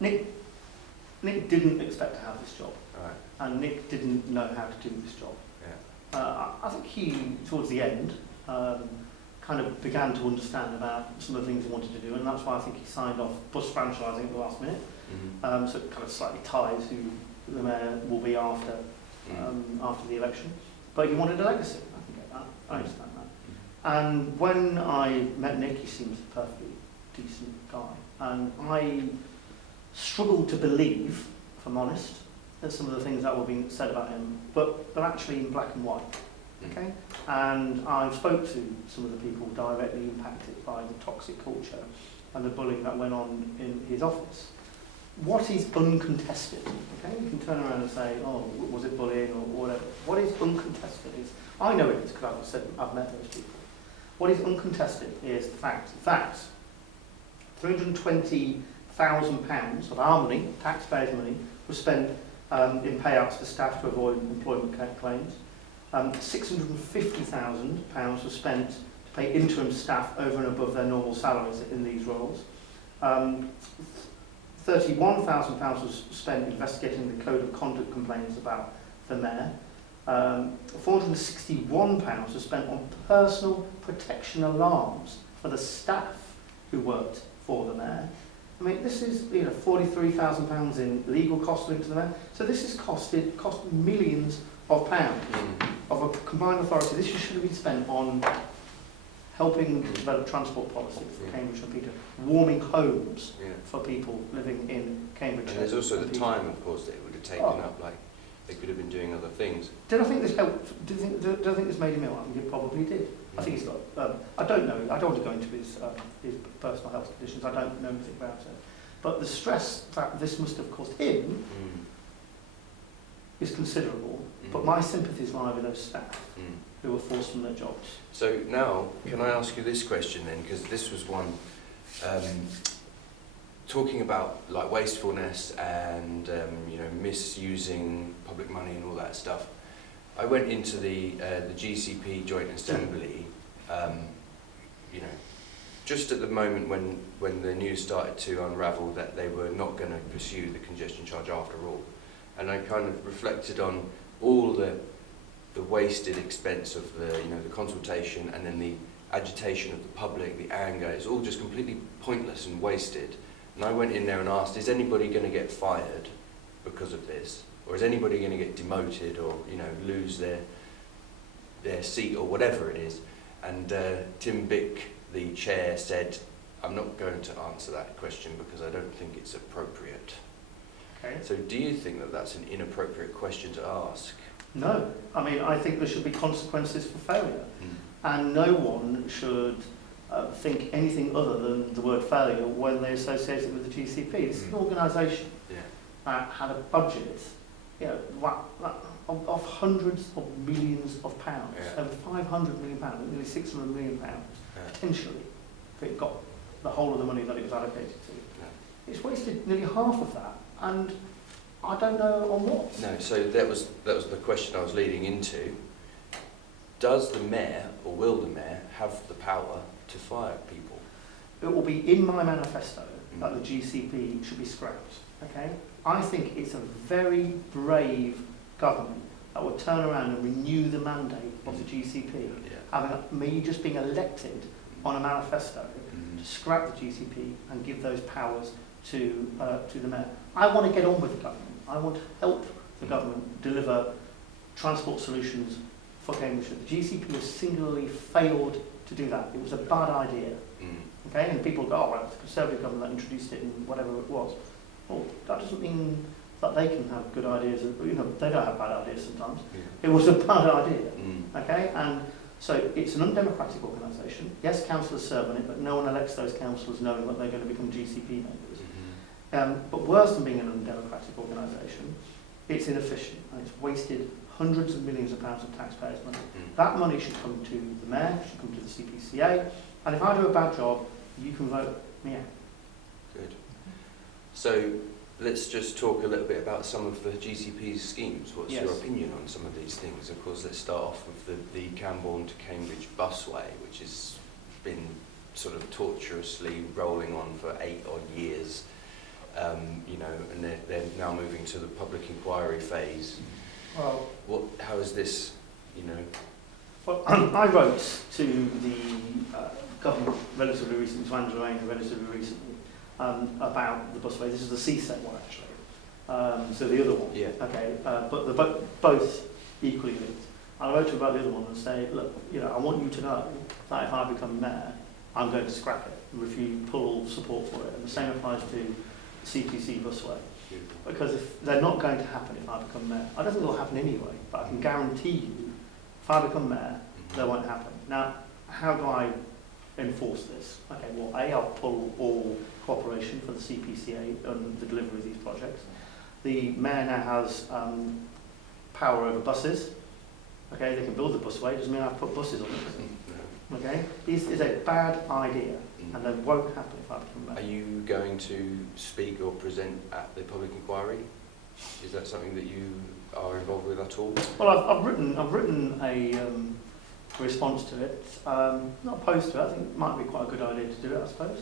Nick didn't expect to have this job, Right. and Nick didn't know how to do this job. Yeah. I think he, towards the end, kind of began to understand about some of the things he wanted to do, and that's why I think he signed off bus franchising at the last minute. Mm-hmm. So it kind of slightly ties who the mayor will be after the election. But he wanted a legacy. I can get that. I understand that. And when I met Nick, he seems a perfectly decent guy, and I struggled to believe, if I'm honest, that some of the things that were being said about him, but they're actually in black and white. Okay, and I spoke to some of the people directly impacted by the toxic culture and the bullying that went on in his office. What is uncontested? Okay, you can turn around and say, "Oh, was it bullying or whatever?" What is uncontested is, I know it is because I've said I've met those people. What is uncontested is the fact that £320,000 of our money, taxpayers' money, was spent in payouts for staff to avoid employment claims. £650,000 was spent to pay interim staff over and above their normal salaries in these roles. £31,000 was spent investigating the code of conduct complaints about the mayor. £461 was spent on personal protection alarms for the staff who worked for the mayor. I mean, this is £43,000 in legal costs linked to the mayor. So this has cost millions of pounds of a combined authority. This should have been spent on helping develop transport policy for Cambridge and Peterborough, warming homes for people living in Cambridge. And there's also the time, of course, that it would have taken up. Like they could have been doing other things. Did I think this helped? Do I think this made him ill? I think it probably did. I think he's got. I don't know. I don't want to go into his personal health conditions. I don't know anything about it. But the stress that this must have caused him is considerable. But my sympathies lie with those staff who were forced from their jobs. So now, can I ask you this question then? Because this was one talking about like wastefulness and misusing public money and all that stuff. I went into the GCP Joint Assembly, just at the moment when the news started to unravel that they were not going to pursue the congestion charge after all, and I kind of reflected on all the wasted expense of the consultation and then the agitation of the public, the anger. It's all just completely pointless and wasted. And I went in there and asked, is anybody going to get fired because of this? Or is anybody going to get demoted or lose their seat or whatever it is? And Tim Bick, the chair, said, I'm not going to answer that question because I don't think it's appropriate. Okay. So do you think that that's an inappropriate question to ask? No. I mean, I think there should be consequences for failure. And no one should think anything other than the word failure when they associate it with the GCP. This is an organisation that had a budget, of hundreds of millions of pounds, Yeah. over 500 million pounds, nearly 600 million pounds, Yeah. potentially, if it got the whole of the money that it was allocated to. Yeah. It's wasted nearly half of that, and I don't know on what. No, so that was the question I was leading into. Does the mayor, or will the mayor, have the power to fire people? It will be in my manifesto that the GCP should be scrapped, okay? I think it's a very brave government that would turn around and renew the mandate of the GCP, Yeah. having me just being elected on a manifesto to scrap the GCP and give those powers to the mayor. I want to get on with the government. I want to help the government deliver transport solutions for Cambridgeshire. The GCP has singularly failed to do that. It was a bad idea. Okay, and people go, oh, well, it's the Conservative government that introduced it and whatever it was. Well, that doesn't mean that they can have good ideas. You know, they don't have bad ideas sometimes. Yeah. It was a bad idea. Mm. Okay, and so it's an undemocratic organisation. Yes, councillors serve on it, but no one elects those councillors knowing that they're going to become GCP members. But worse than being an undemocratic organisation, it's inefficient and it's wasted hundreds of millions of pounds of taxpayers' money. That money should come to the mayor, should come to the CPCA, and if I do a bad job, you can vote me out. Good. So let's just talk a little bit about some of the GCP's schemes. What's Yes. your opinion on some of these things? Of course, let's start off with the Cambourne to Cambridge busway, which has been sort of tortuously rolling on for 8 odd years. You know, and they're now moving to the public inquiry phase. Well, How is this, you know? well I wrote to the government relatively recently, to Andrew Lane relatively recently, about the busway. This is the CSET one, actually. So the other one. Yeah. Okay, but they're both equally linked. I wrote to him about the other one and say, look, you know, I want you to know that if I become mayor, I'm going to scrap it and refuse pull support for it. And the same applies to CTC busway. Because if they're not going to happen if I become mayor, I don't think it'll happen anyway, but I can guarantee you, if I become mayor, they won't happen. Now, how do I enforce this? Okay, well, I'll pull all cooperation for the CPCA and the delivery of these projects. The mayor now has power over buses. Okay, they can build the busway, doesn't mean I have to put buses on it. Okay, this is a bad idea, and it won't happen if I become mayor. Are you going to speak or present at the public inquiry? Is that something that you are involved with at all? Well, I've written a response to it. Not opposed to it. I think it might be quite a good idea to do it, I suppose.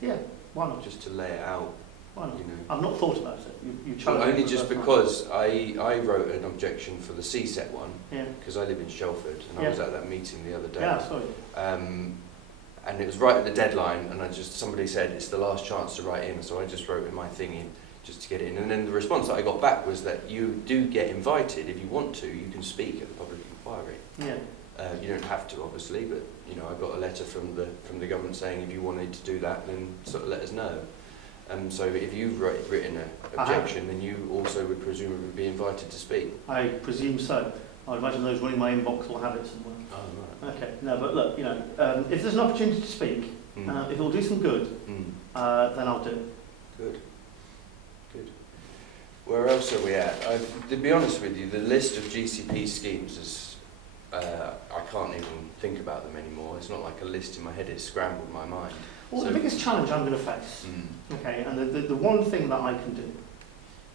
Yeah, why not? Just to lay it out, Why not? you know. I've not thought about it. You Well, challenged me only for the just first time. because I wrote an objection for the CSET one, Yeah, because I live in Shelford, and Yeah. I was at that meeting the other day. yeah, sorry. And it was right at the deadline, and somebody said it's the last chance to write in, so I just wrote in my thing in just to get it in. And then the response that I got back was that you do get invited. If you want to, you can speak at the public inquiry. Yeah, You don't have to, obviously, but you know, I got a letter from the government saying if you wanted to do that, then sort of let us know. So if you've written an objection, then you also would presumably be invited to speak. I presume so. I would imagine those running my inbox will have it somewhere. Oh, right. Okay, no, but look, you know, if there's an opportunity to speak, if it'll do some good, then I'll do it. Good. Good. Where else are we at? To be honest with you, the list of GCP schemes is, I can't even think about them anymore. It's not like a list in my head, it's scrambled my mind. Well, So- the biggest challenge I'm going to face, okay, and the one thing that I can do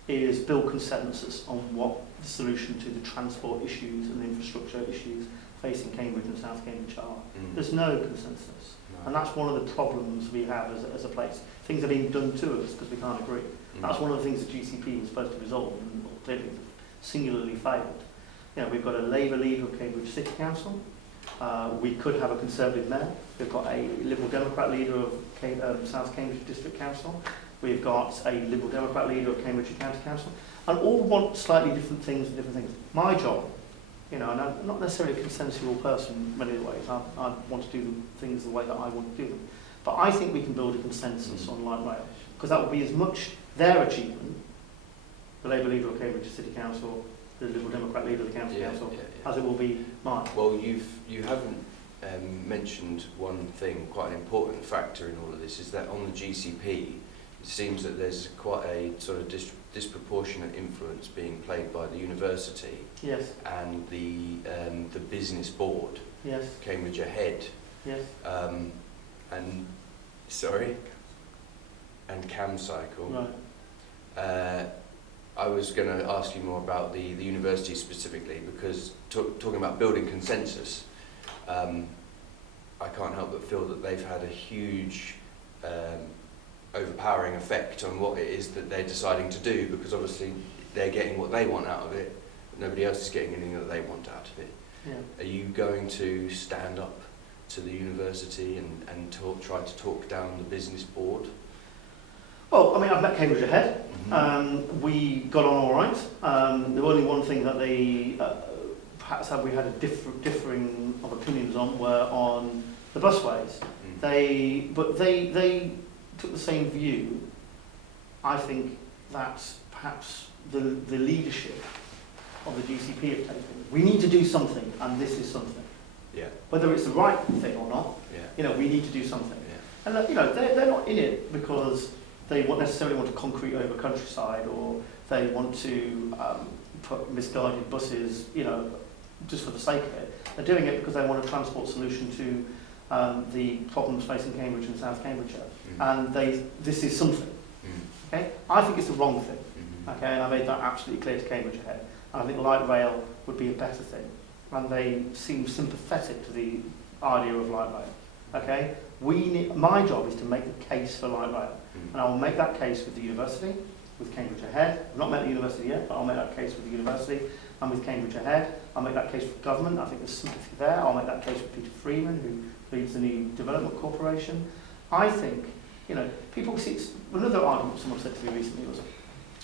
is build consensus on what the solution to the transport issues and the infrastructure issues facing Cambridge and South Cambridge are. There's no consensus. No. And that's one of the problems we have as a place. Things are being done to us because we can't agree. That's one of the things the GCP was supposed to resolve and clearly singularly failed. You know, we've got a Labour leader of Cambridge City Council. We could have a Conservative mayor. We've got a Liberal Democrat leader of South Cambridge District Council. We've got a Liberal Democrat leader of Cambridge County Council. And all want slightly different things and different things. My job, you know, and I'm not necessarily a consensual person in many ways. I want to do things the way that I want to do them. But I think we can build a consensus on light rail, because that will be as much their achievement, the Labour leader of Cambridge City Council, the Liberal Democrat leader of the County Council, as it will be mine. Well, you haven't mentioned one thing, quite an important factor in all of this, is that on the GCP, it seems that there's quite a sort of disproportionate influence being played by the university Yes, and the business board, yes, Cambridgeshire Head, yes. and sorry, and CamCycle. Right. I was going to ask you more about the university specifically, because talking about building consensus, I can't help but feel that they've had a huge overpowering effect on what it is that they're deciding to do, because obviously they're getting what they want out of it, but nobody else is getting anything that they want out of it. Yeah. Are you going to stand up to the university and try to talk down the business board? Well, I mean, I've met Cambridgeshire Head. We got on all right. The only one thing that they perhaps we had a differing of opinions on were on the busways. They took the same view. I think that perhaps the leadership of the GCP have taken. We need to do something, and this is something. Yeah. Whether it's the right thing or not, Yeah. we need to do something. Yeah. And they're not in it because they won't necessarily want to concrete over countryside, or they want to put misguided buses, just for the sake of it. They're doing it because they want a transport solution to the problems facing Cambridge and South Cambridgeshire. And this is something. Okay? I think it's the wrong thing. Okay? And I made that absolutely clear to Cambridgeshire Head. And I think light rail would be a better thing. And they seem sympathetic to the idea of light rail. Okay? My job is to make the case for light rail. And I will make that case with the university, with Cambridgeshire Head. I've not met the university yet, but I'll make that case with the university and with Cambridgeshire Head. I'll make that case for government. I think there's sympathy there. I'll make that case with Peter Freeman, who leads the new development corporation. I think, people see another argument someone said to me recently was,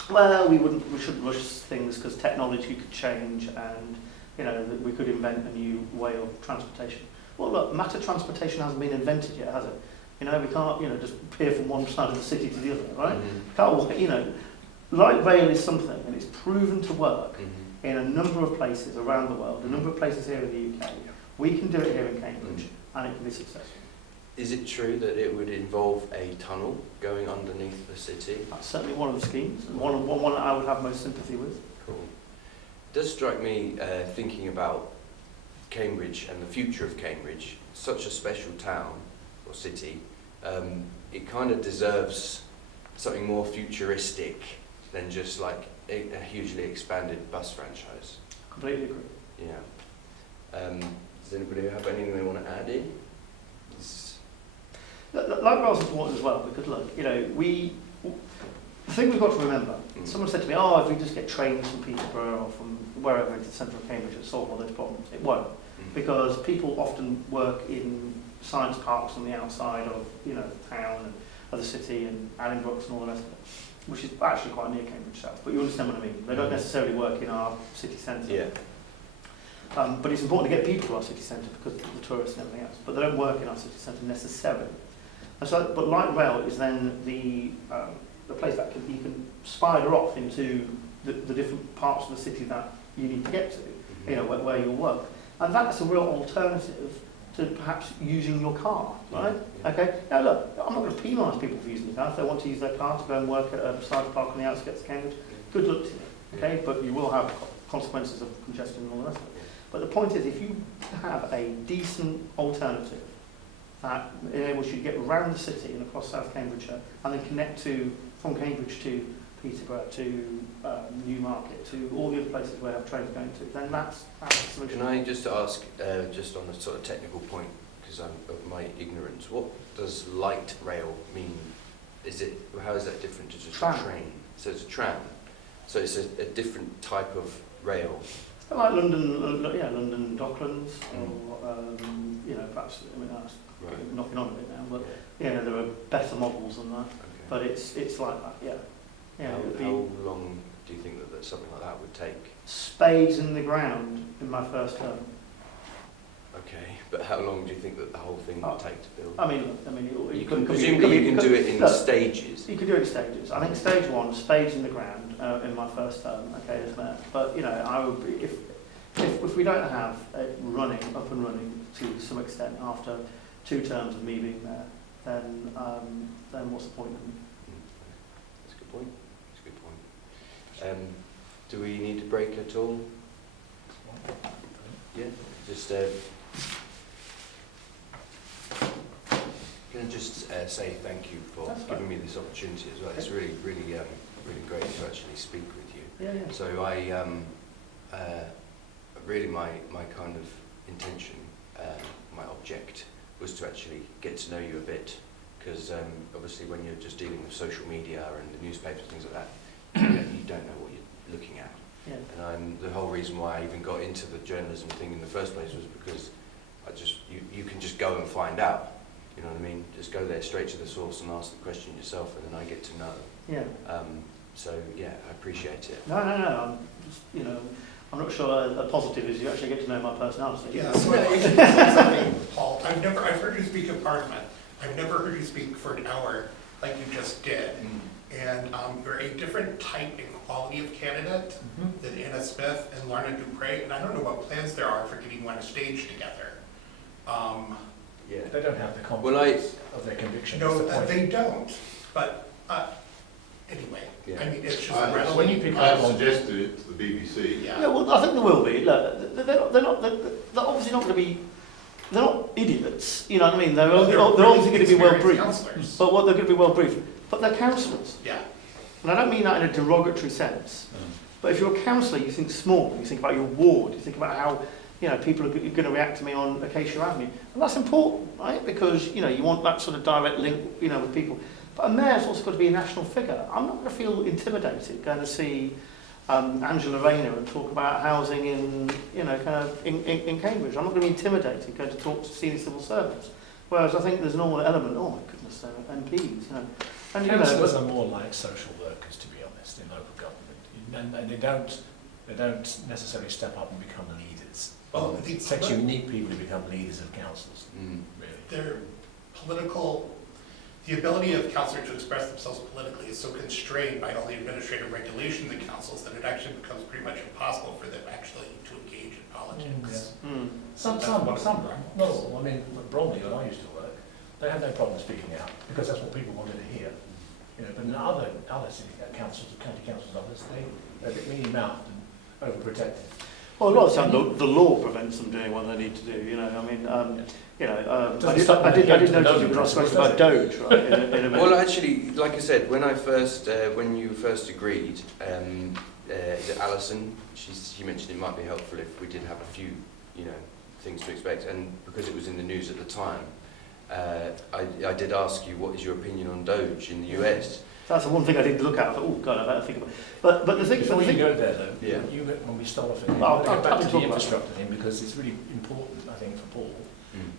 well, we shouldn't rush things because technology could change, and that we could invent a new way of transportation. Well, look, matter transportation hasn't been invented yet, has it? We can't, just appear from one side of the city to the other, right? Light rail is something, and it's proven to work in a number of places around the world, a number of places here in the UK. We can do it here in Cambridge, and it can be successful. Is it true that it would involve a tunnel going underneath the city? That's certainly one of the schemes, and one that I would have most sympathy with. Cool. It does strike me, thinking about Cambridge and the future of Cambridge, such a special town or city, it kind of deserves something more futuristic than just like a hugely expanded bus franchise. Completely agree. Yeah. Does anybody have anything they want to add in? Light rail is important as well, because look, the thing we've got to remember, someone said to me, if we just get trains from Peterborough or from wherever into the centre of Cambridge, it'll solve all those problems. It won't, because people often work in science parks on the outside of, town and of the city, and Allenbrooks and all the rest of it, which is actually quite near Cambridge South, but you understand what I mean. They don't necessarily work in our city centre. Yeah. But it's important to get people to our city centre because of the tourists and everything else, but they don't work in our city centre necessarily. And so, but light rail is then the place that you can spider off into the different parts of the city that you need to get to, where you'll work. And that's a real alternative to perhaps using your car, right? Okay. Now look, I'm not going to penalise people for using the car. If they want to use their car to go and work at a science park on the outskirts of Cambridge, good luck to you. Okay, but you will have consequences of congestion and all the rest of it. But the point is, if you have a decent alternative that enables you to get around the city and across South Cambridgeshire, and then connect from Cambridge to Peterborough, to Newmarket, to all the other places where I have trains going to, then that's the solution. Can I just ask, just on a sort of technical point, because I'm of my ignorance, what does light rail mean? How is that different to just Tram. a train? So it's a tram. So it's a different type of rail. Like London Docklands, or perhaps that's Right. knocking on a bit now, but there are better models than that. Okay. But it's like that, yeah. How It would be long do you think that something like that would take? spades in the ground in my first term. Okay, but how long do you think that the whole thing would take to build? Presumably you can do it in stages. You could do it in stages. I think stage one, spades in the ground in my first term. Okay, as mayor. But I would be if we don't have it up and running to some extent after 2 terms of me being there, then what's the point? That's a good point. That's a good point. Do we need a break at all? Yeah, just can I just say thank you for giving me this opportunity as well. It's really, really, really great to actually speak with you. Yeah, yeah. So I really my kind of intention, my object was to actually get to know you a bit, because obviously when you're just dealing with social media and the newspapers and things like that, you don't know what you're looking at. Yeah. And the whole reason why I even got into the journalism thing in the first place was because you can just go and find out. You know what I mean? Just go there straight to the source and ask the question yourself, and then I get to know. Yeah. So yeah, I appreciate it. No. I'm just, I'm not sure a positive is you actually get to know my personality. Yeah, so I should say something, Paul. I've heard you speak in Parliament. I've never heard you speak for an hour like you just did. And you're a different type and quality of candidate than Anna Smith and Lorna Dupre. And I don't know what plans there are for getting you on a stage together. Yeah. They don't have the confidence of their conviction. No, That's the point. they don't. But anyway, Yeah. I mean, it's just When readily. you pick I up on suggested it to the BBC. Yeah, well, I think there will be. Look, they're obviously not going to be. They're not idiots. You know what I mean? They're They're obviously going to be well experienced briefed. counsellors. But what they're going to be well briefed. But they're counsellors. Yeah. And I don't mean that in a derogatory sense. But if you're a counsellor, you think small. You think about your ward. You think about how people are going to react to me on Acacia Avenue, and that's important, right? Because you want that sort of direct link, with people. But a mayor's also got to be a national figure. I'm not going to feel intimidated going to see Angela Rayner and talk about housing in in Cambridge. I'm not going to be intimidated going to talk to senior civil servants. Whereas I think there's an normal element. Oh my goodness, MPs, And councillors are more like social workers, to be honest, in local government, and they don't necessarily step up and become leaders. Well, It takes unique people to become leaders of councils, really. Their political, the ability of councillors to express themselves politically is so constrained by all the administrative regulation of the councils that it actually becomes pretty much impossible for them actually to engage in politics. Some, not all. I mean, at Bromley, when I used to work, they had no problem speaking out because that's what people wanted to hear. But in other city councils, county councils, others, they're a bit mealy-mouthed and overprotective. Well, a lot of the time the law prevents them doing what they need to do. I did notice when I was talking about Doge, right? In a minute. Well, actually, like I said, when you first agreed, is it Alison? She mentioned it might be helpful if we did have a few, things to expect, and because it was in the news at the time, I did ask you what is your opinion on Doge in the US. That's the one thing I did look at. I thought, oh God, I better think about it. But the thing, Before you go there, though, Yeah. when we start off, I'll go back talk to the about infrastructure thing, because it's really important, I think, for Paul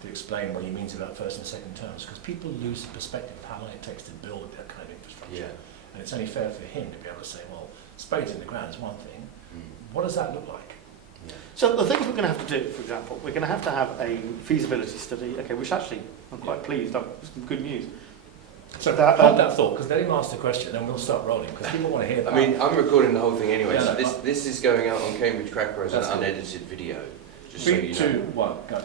to explain what he means about first and second terms, because people lose perspective of how long it takes to build that kind of infrastructure. Yeah. And it's only fair for him to be able to say, well, spades in the ground is one thing. What does that look like? Yeah. So the things we're going to have to do, for example, we're going to have a feasibility study, which actually I'm quite pleased, I've some good news. So hold that thought, because let him ask the question, then we'll start rolling, because people want to hear that. I mean, I'm recording the whole thing anyway, Yeah, so no, this is going out on Cambridge Cracker as an That's cool. unedited video, just 3, so you 2, know. 1, go.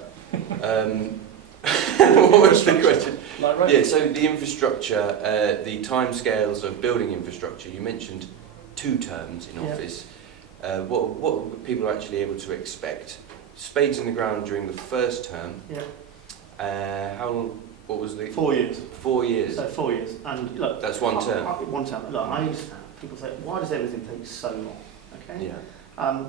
What was the question? Like, right? Yeah, so the infrastructure, the timescales of building infrastructure, you mentioned 2 terms in Yeah. office. What were people actually able to expect? Spades in the ground during the first term. Yeah. What was the... 4 years. 4 years. So 4 years. And look, That's one term. One term. Look, I understand. People say, why does everything take so long? Okay. Yeah.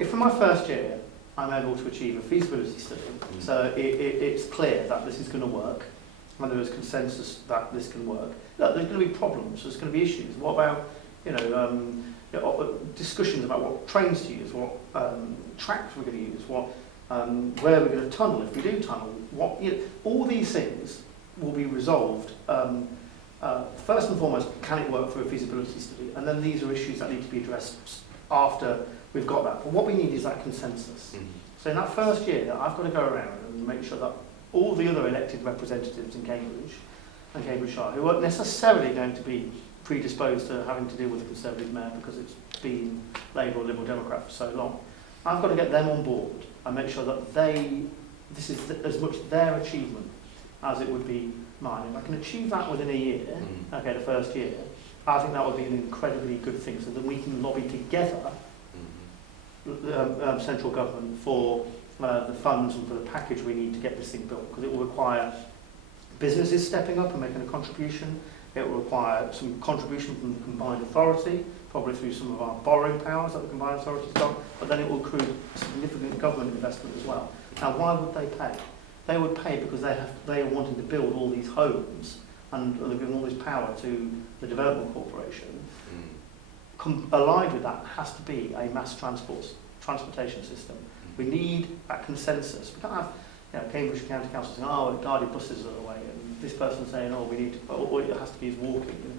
If for my first year I'm able to achieve a feasibility study, so it's clear that this is going to work, and there is consensus that this can work. Look, there's going to be problems. There's going to be issues. What about discussions about what trains to use, what tracks we're going to use, what where we're going to tunnel if we do tunnel. All these things will be resolved. First and foremost, can it work for a feasibility study? And then these are issues that need to be addressed after we've got that. But what we need is that consensus. So in that first year, I've got to go around and make sure that all the other elected representatives in Cambridge and Cambridgeshire, who aren't necessarily going to be predisposed to having to deal with a Conservative mayor because it's been Labour or Liberal Democrat for so long, I've got to get them on board and make sure that this is as much their achievement as it would be mine. If I can achieve that within a year, okay, the first year, I think that would be an incredibly good thing, so that we can lobby together central government for the funds and for the package we need to get this thing built, because it will require businesses stepping up and making a contribution. It will require some contribution from the combined authority, probably through some of our borrowing powers that the combined authority's got, but then it will include significant government investment as well. Now, why would they pay? They would pay because they are wanting to build all these homes and they're giving all this power to the development corporation. Allied with that has to be a mass transportation system. We need that consensus. We can't have Cambridge County Council saying, oh, guided buses are the way, and this person saying, oh, we need to, all it has to be is walking.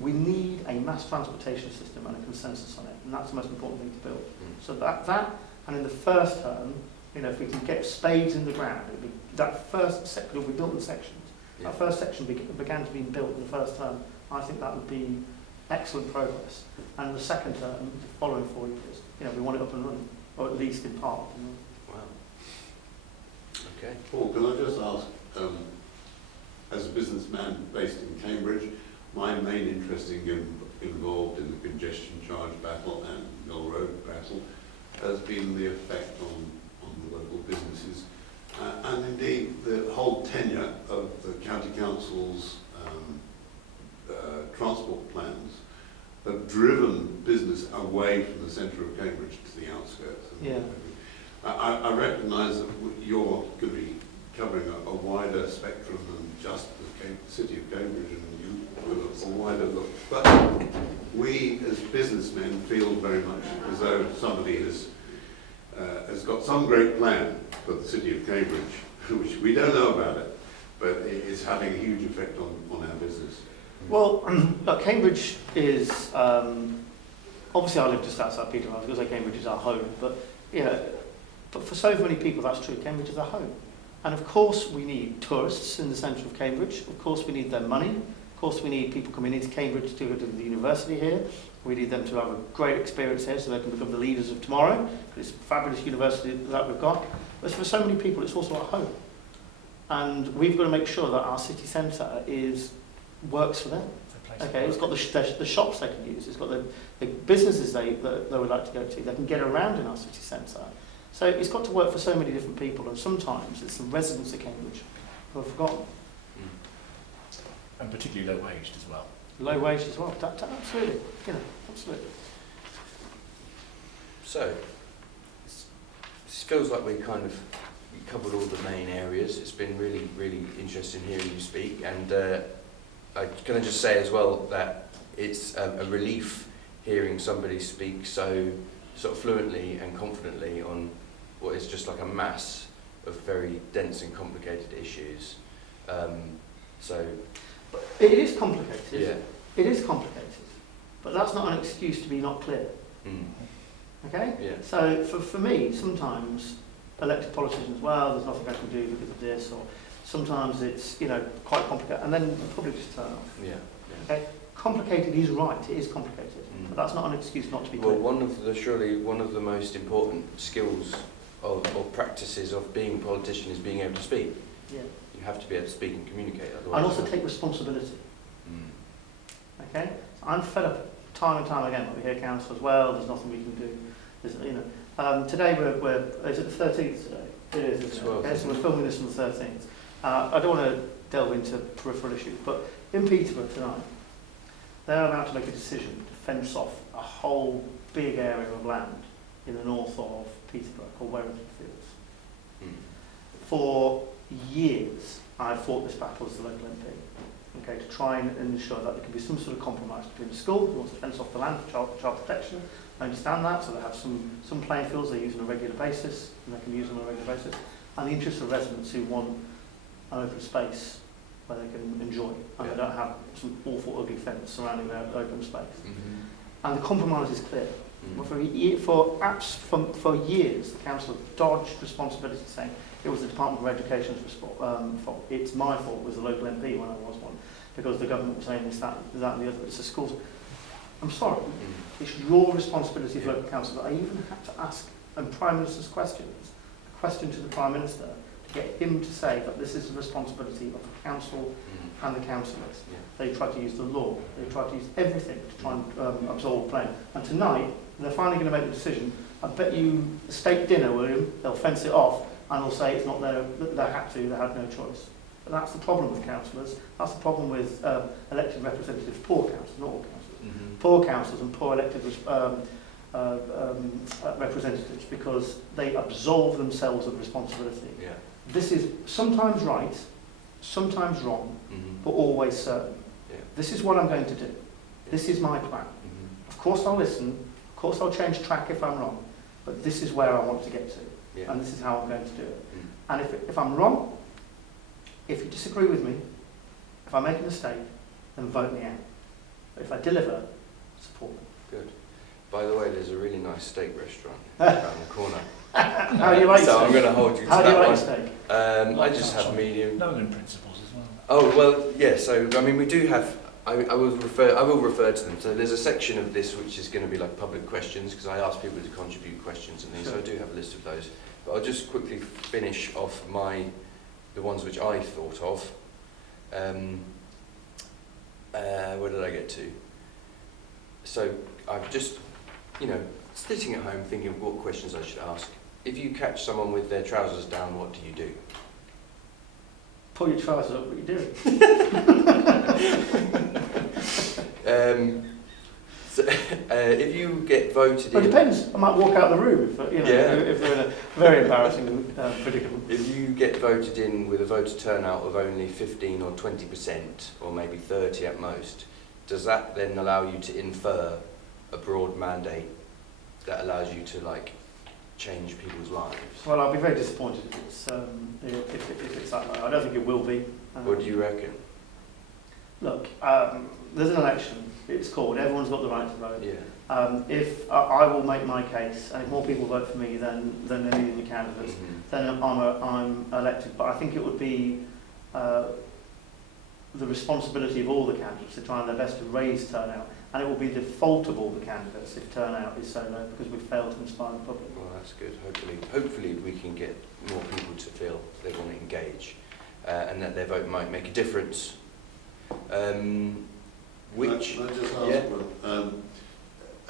We need a mass transportation system and a consensus on it, and that's the most important thing to build. So that, and in the first term, if we can get spades in the ground, that first section will be built in sections. Yeah. That first section began to be built in the first term. I think that would be excellent progress. And the second term, the following 4 years, we want it up and running, or at least in part. Wow. Okay. Paul, can I just ask, as a businessman based in Cambridge, my main interest involved in the congestion charge battle and Mill Road battle has been the effect on the local businesses. And indeed, the whole tenure of the County Council's transport plans have driven business away from the centre of Cambridge to the outskirts. Yeah. I recognise that you're going to be covering a wider spectrum than just the city of Cambridge, and you with a wider look. But we, as businessmen, feel very much as though somebody has got some great plan for the city of Cambridge, which we don't know about it, but it is having a huge effect on our business. Well, look, Cambridge is, obviously I live just outside Peterborough. I was going to say Cambridge is our home, but but for so many people that's true. Cambridge is our home. And of course we need tourists in the centre of Cambridge. Of course we need their money. Of course we need people coming into Cambridge to go to the university here. We need them to have a great experience here so they can become the leaders of tomorrow. It's a fabulous university that we've got. But for so many people it's also our home. And we've got to make sure that our city centre works for them. Okay, it's got the shops they can use, it's got the businesses they would like to go to, they can get around in our city centre. So it's got to work for so many different people, and sometimes it's the residents of Cambridge who have forgotten. And particularly low waged as well. Low wage as well, absolutely, absolutely. So, this feels like we covered all the main areas. It's been really, really interesting hearing you speak, and can I just say as well that it's a relief hearing somebody speak so sort of fluently and confidently on what is just like a mass of very dense and complicated issues. So it is complicated. Yeah. It is complicated, but that's not an excuse to be not clear. Okay? Yeah. So for me, sometimes elected politicians, well, there's nothing I can do because of this, or sometimes it's quite complicated, and then the public just turn off. Yeah. Okay? Complicated is right. It is complicated, but that's not an excuse not to be clear. Well, surely one of the most important skills or practices of being a politician is being able to speak. Yeah. You have to be able to speak and communicate. Otherwise, And also take responsibility. Okay? I'm fed up time and time again. We hear council as well. There's nothing we can do. Today we're is it the 13th today? It is. Isn't it? Okay, so we're filming this on the 13th. I don't want to delve into peripheral issues, but in Peterborough tonight, they're about to make a decision to fence off a whole big area of land in the north of Peterborough called Warrington Fields. For years, I've fought this battle as the local MP, okay, to try and ensure that there can be some sort of compromise between the school, who wants to fence off the land for child protection. I understand that, so they have some playing fields they use on a regular basis, and they can use them on a regular basis, and the interests of residents who want an open space where they can enjoy, and they don't have some awful ugly fence surrounding their open space. And the compromise is clear. For years, the council have dodged responsibility, saying it was the Department of Education's fault. It's my fault as a local MP when I was one, because the government was saying this, that and the other. It's the schools. I'm sorry. It's your responsibility as local council. I even had to ask, and Prime Minister's question to the Prime Minister, to get him to say that this is the responsibility of the council and the councillors. Yeah. They try to use the law. They try to use everything to try and absolve blame. And tonight, they're finally going to make the decision. I bet you steak dinner, William, they'll fence it off and they'll say it's not their, they had no choice. But that's the problem with councillors. That's the problem with elected representatives, poor councillors, not all councillors. Poor councillors and poor elected representatives, because they absolve themselves of responsibility. Yeah. This is sometimes right, sometimes wrong, but always certain. Yeah. This is what I'm going to do. This is my plan. Of course I'll listen, of course I'll change track if I'm wrong, but this is where I want to get to, Yeah. and this is how I'm going to do it. And if I'm wrong, if you disagree with me, if I make a mistake, then vote me out. But if I deliver, support me. Good. By the way, there's a really nice steak restaurant around the corner. How do you like So steak? I'm going to hold you to How do you that like one. steak? I just have medium. Knowing principles as well. Oh well, yeah. So I mean, we do have. I will refer to them. So there's a section of this which is going to be like public questions, because I ask people to contribute questions and things. So I do have a list of those. But I'll just quickly finish off the ones which I thought of. Where did I get to? So I've just, sitting at home thinking what questions I should ask. If you catch someone with their trousers down, what do you do? Pull your trousers up, what are you doing? So, if you get voted Well, it in... depends. I might walk out the room if they're in a very embarrassing predicament. If you get voted in with a voter turnout of only 15 or 20%, or maybe 30 at most, does that then allow you to infer a broad mandate that allows you to change people's lives? Well, I'll be very disappointed if it's that way. I don't think it will be. What do you reckon? Look, there's an election. It's called. Everyone's got the right to vote. Yeah. If I will make my case, and if more people vote for me than any of the candidates, then I'm elected. But I think it would be the responsibility of all the candidates to try their best to raise turnout, and it will be the fault of all the candidates if turnout is so low because we've failed to inspire the public. Well, that's good. Hopefully we can get more people to feel they want to engage, and that their vote might make a difference. Which, Can I just ask,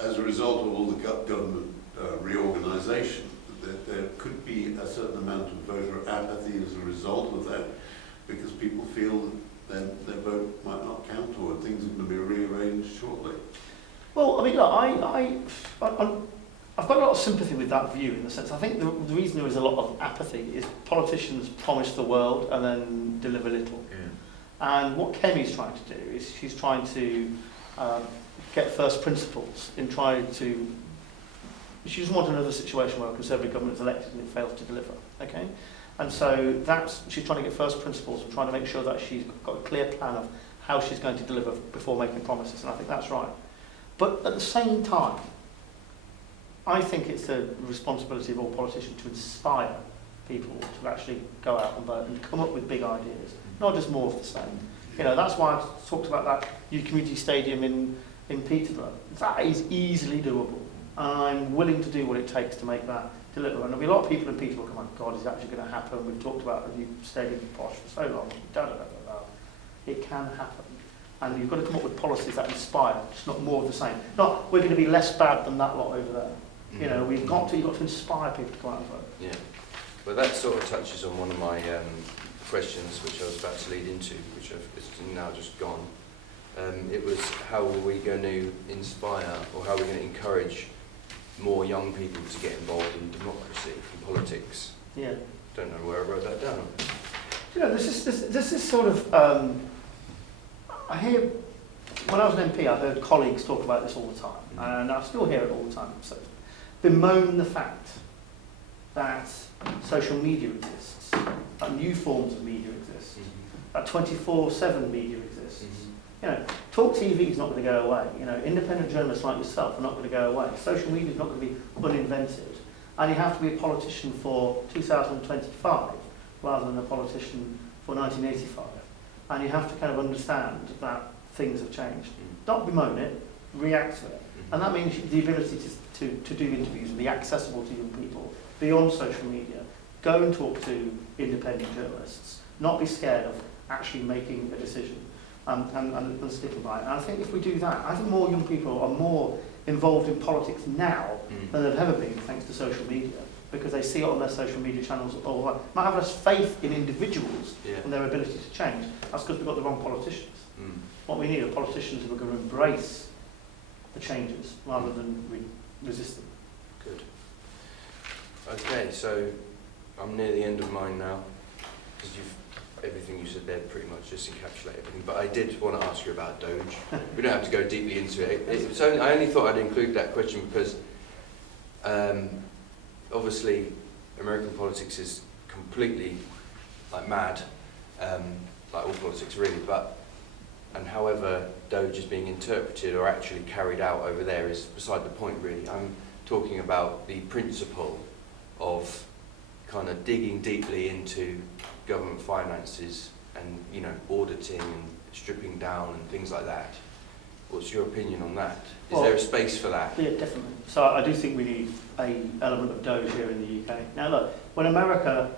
as a result of all the government reorganisation, that there could be a certain amount of voter apathy as a result of that, because people feel that their vote might not count, or things are going to be rearranged shortly? Well, I mean, look, I've got a lot of sympathy with that view, in the sense I think the reason there is a lot of apathy is politicians promise the world and then deliver little. And what Kemi's trying to do is she's trying to get first principles in trying to... She doesn't want another situation where a Conservative government is elected and it fails to deliver, okay? And so she's trying to get first principles and trying to make sure that she's got a clear plan of how she's going to deliver before making promises, and I think that's right. But at the same time, I think it's the responsibility of all politicians to inspire people to actually go out and vote and come up with big ideas, not just more of the same. That's why I talked about that new community stadium in Peterborough. That is easily doable. I'm willing to do what it takes to make that deliver. And there'll be a lot of people in Peterborough come, oh my God, is it actually going to happen? We've talked about a new stadium for Posh for so long. It can happen. And you've got to come up with policies that inspire, just not more of the same. Not, we're going to be less bad than that lot over there. You've got to inspire people to go out and vote. Yeah. Well, that sort of touches on one of my questions, which I was about to lead into, which is now just gone. It was, how are we going to inspire, or how are we going to encourage more young people to get involved in democracy and politics? Yeah. Don't know where I wrote that down. This is sort of... I hear, when I was an MP, I heard colleagues talk about this all the time, and I still hear it all the time. So, bemoan the fact that social media exists, that new forms of media exist, that 24/7 media exists. Talk TV is not going to go away. Independent journalists like yourself are not going to go away. Social media is not going to be uninvented, and you have to be a politician for 2025 rather than a politician for 1985. And you have to kind of understand that things have changed. Not bemoan it, react to it. And that means the ability to do interviews and be accessible to young people beyond social media. Go and talk to independent journalists. Not be scared of actually making a decision and sticking by it. And I think if we do that, I think more young people are more involved in politics now than they've ever been, thanks to social media, because they see it on their social media channels, or might have less faith in individuals and their ability to change. That's because we've got the wrong politicians. What we need are politicians who are going to embrace the changes rather than resist them. Good. Okay, so I'm near the end of mine now, because everything you said there pretty much just encapsulate everything. But I did want to ask you about Doge. We don't have to go deeply into it. I only thought I'd include that question because obviously American politics is completely like mad, like all politics really. And however Doge is being interpreted or actually carried out over there is beside the point really. I'm talking about the principle of kind of digging deeply into government finances and, you know, auditing and stripping down and things like that. What's your opinion on that? Is there a space for that? Yeah, definitely. So I do think we need an element of Doge here in the UK. Now look, when America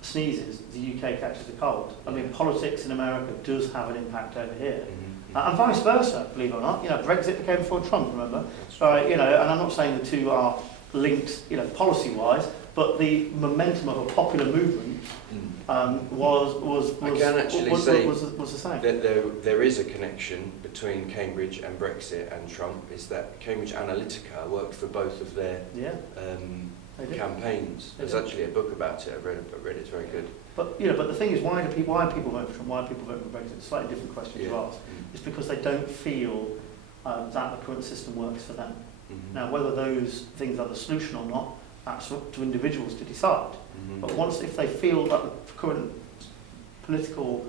sneezes, the UK catches a cold. I mean, politics in America does have an impact over here. And vice versa, believe it or not. You know, Brexit became before Trump, remember? You know, and I'm not saying the two are linked, you know, policy-wise, but the momentum of a popular movement was the same. That there is a connection between Cambridge and Brexit and Trump. Is that Cambridge Analytica worked for both of their campaigns. There's actually a book about it. I read it. It's very good. But you know, but the thing is, why do people vote for Trump? Why do people vote for Brexit? It's a slightly different question to ask. It's because they don't feel that the current system works for them. Now, whether those things are the solution or not, that's up to individuals to decide. But if they feel that the current political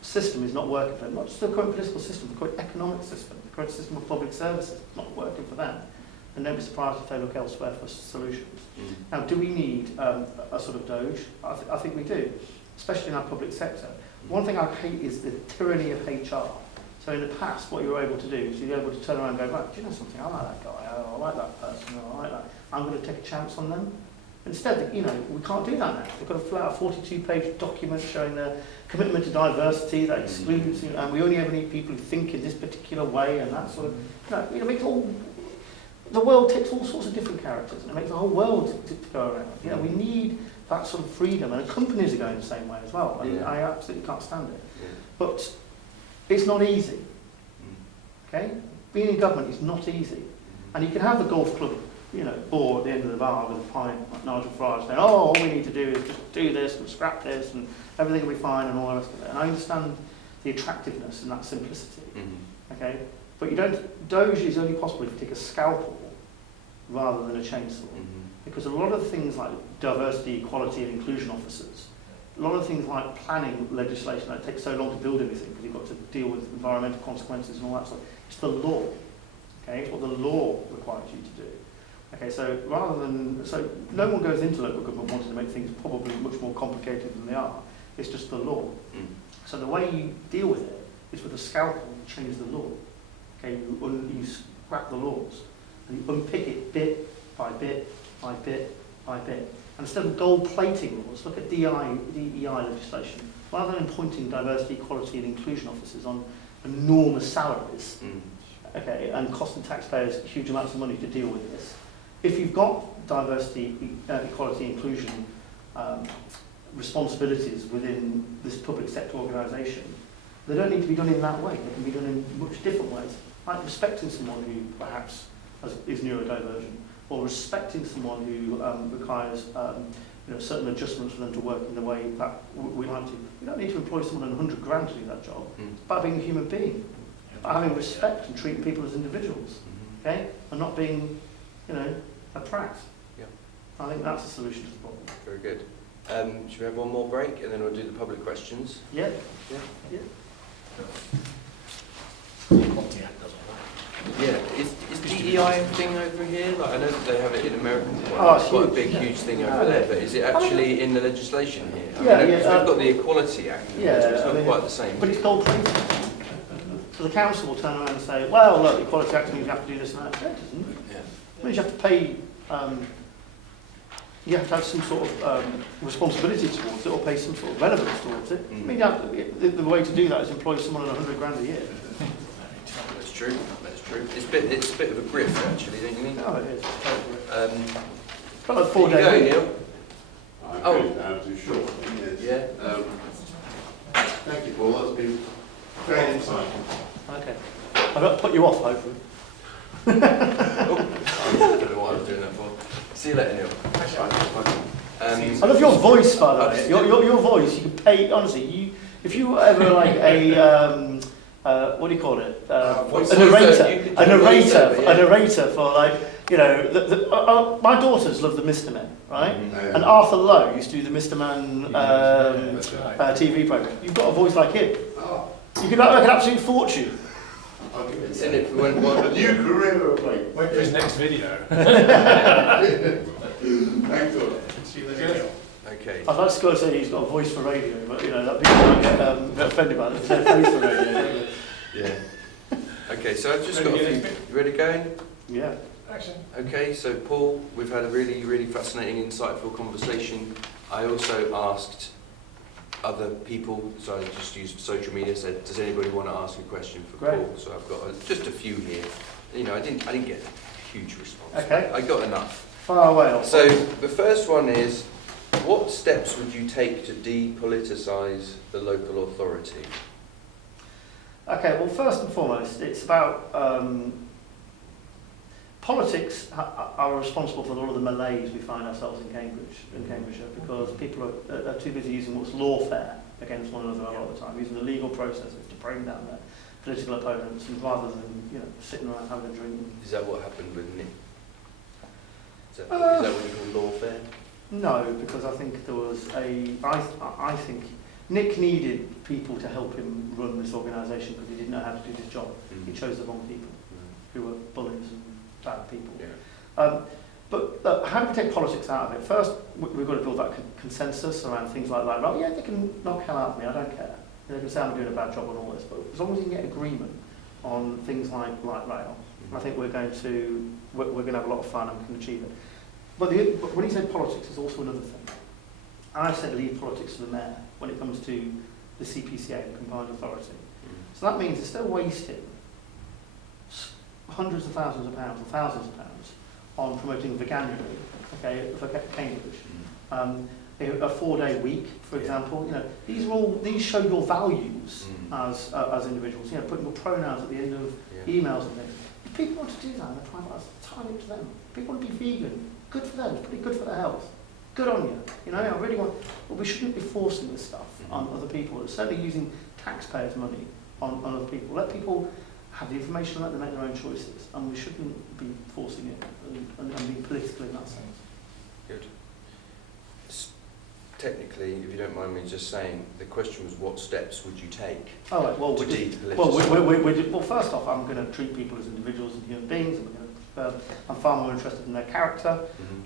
system is not working for them, not just the current political system, the current economic system, the current system of public services is not working for them, then don't be surprised if they look elsewhere for solutions. Now, do we need a sort of Doge? I think we do, especially in our public sector. One thing I hate is the tyranny of HR. So in the past, what you were able to do is you were able to turn around and go, right, do you know something? I like that guy, I like that person, I like that. I'm going to take a chance on them. Instead, you know, we can't do that now. We've got to fill out a 42-page document showing their commitment to diversity that excludes, and we only ever need people who think in this particular way and that sort of, you know, makes the world takes all sorts of different characters and it makes the whole world to go around. You know, we need that sort of freedom, and companies are going the same way as well. I absolutely can't stand it. But it's not easy. Okay? Being in government is not easy. And you can have the golf club, you know, board at the end of the bar with a pint, like Nigel Farage saying, oh, all we need to do is just do this and scrap this and everything will be fine and all the rest of it. And I understand the attractiveness and that simplicity. Okay? But Doge is only possible if you take a scalpel rather than a chainsaw. Because a lot of things like diversity, equality and inclusion officers, a lot of things like planning legislation that takes so long to build anything because you've got to deal with environmental consequences and all that stuff. It's the law. Okay? It's what the law requires you to do. Okay, so no one goes into local government wanting to make things probably much more complicated than they are. It's just the law. So the way you deal with it is with a scalpel, you change the law. Okay, you scrap the laws and you unpick it bit by bit by bit by bit. And instead of gold plating laws, look at DEI legislation. Rather than appointing diversity, equality and inclusion officers on enormous salaries, okay, and costing taxpayers huge amounts of money to deal with this, if you've got diversity, equality, inclusion responsibilities within this public sector organisation, they don't need to be done in that way. They can be done in much different ways, like respecting someone who perhaps is neurodivergent, or respecting someone who requires certain adjustments for them to work in the way that we like to. We don't need to employ someone on 100 grand to do that job. It's about being a human being, about having respect and treating people as individuals, okay, and not being, a prat. I think that's the solution to the problem. Very good. Should we have one more break and then we'll do the public questions? Yeah. Yeah, is DEI a thing over here? Like, I know that they have it in America. It's quite a big, huge thing over there, but is it actually in the legislation here? We've got the Equality Act, so it's not quite the same. But it's gold plated. So the council will turn around and say, well, look, the Equality Act means you have to do this and that. No, it doesn't. It means you have to pay you have to have some sort of responsibility towards it or pay some sort of relevance towards it. I mean, the way to do that is employ someone on 100 grand a year. That's true. That's true. It's a bit of a grift, actually, don't you think? No, it is. Got like There 4 you go, days. Neil. I'm Oh. going down too short. Yeah. Thank you, Paul. That's been very insightful. Okay. I've got to put you off, hopefully. I don't know what I was doing that for. See you later, Neil. I love your voice, by the way. Your voice, you could pay, honestly, if you were ever like a, what do you call it? Voice A narrator. over. You could do a voiceover, yeah. A narrator for like, you know, my daughters love the Mr. Men, right? Mm-hmm. And Arthur Lowe used to do the Mr. Man That's right. TV program. You've got a voice like him. Oh, You could make an absolute fortune. I'll give It's it in it for when a new career of mine. Wait for his next video. Thanks a lot. See you later, Neil. Okay. I'd like to go and say he's got a voice for radio, but you know, that people might get a bit offended by it. There's no voice for radio, don't there? Yeah. Okay, so I've just got a few. You ready going? Yeah. Action. Okay, so Paul, we've had a really, really fascinating, insightful conversation. I also asked other people, so I just used social media, said, does anybody want to ask a question for Great. Paul? So I've got just a few here. You know, I didn't get a huge response. Okay. I got enough. Far away. So the first one is, what steps would you take to depoliticise the local authority? Okay, well, first and foremost, it's about politics are responsible for a lot of the malaise we find ourselves in Cambridgeshire, because people are too busy using what's lawfare against one another a lot of the time, using the legal processes to bring down their political opponents, and rather than sitting around having a drink. Is that what happened with Nick? Is that what you call lawfare? No, because I think there was I think Nick needed people to help him run this organisation because he didn't know how to do his job. He chose the wrong people who were bullies and bad people. Yeah. But how do we take politics out of it? First, we've got to build that consensus around things like, oh yeah, they can knock hell out of me, I don't care. They can say I'm doing a bad job on all this, but as long as you can get agreement on things like rail, I think we're going to have a lot of fun and can achieve it. But when you say politics, there's also another thing. I've said leave politics to the mayor when it comes to the CPCA, the Combined Authority. So that means they're still wasting hundreds of thousands of pounds or thousands of pounds on promoting veganuary, okay, for Cambridge. A 4-day week, for example. You know, these show your values as individuals. You know, putting your pronouns at the end of emails and things. If people want to do that in their private lives, it's entirely up to them. If people want to be vegan, good for them. It's pretty good for their health. Good on you. You know, I really want. But we shouldn't be forcing this stuff on other people. It's certainly using taxpayers' money on other people. Let people have the information, let them make their own choices, and we shouldn't be forcing it and be political in that sense. Good. Technically, if you don't mind me just saying, the question was, what steps would you take Oh, right, well, to depoliticise? Well, first off, I'm going to treat people as individuals and human beings. I'm far more interested in their character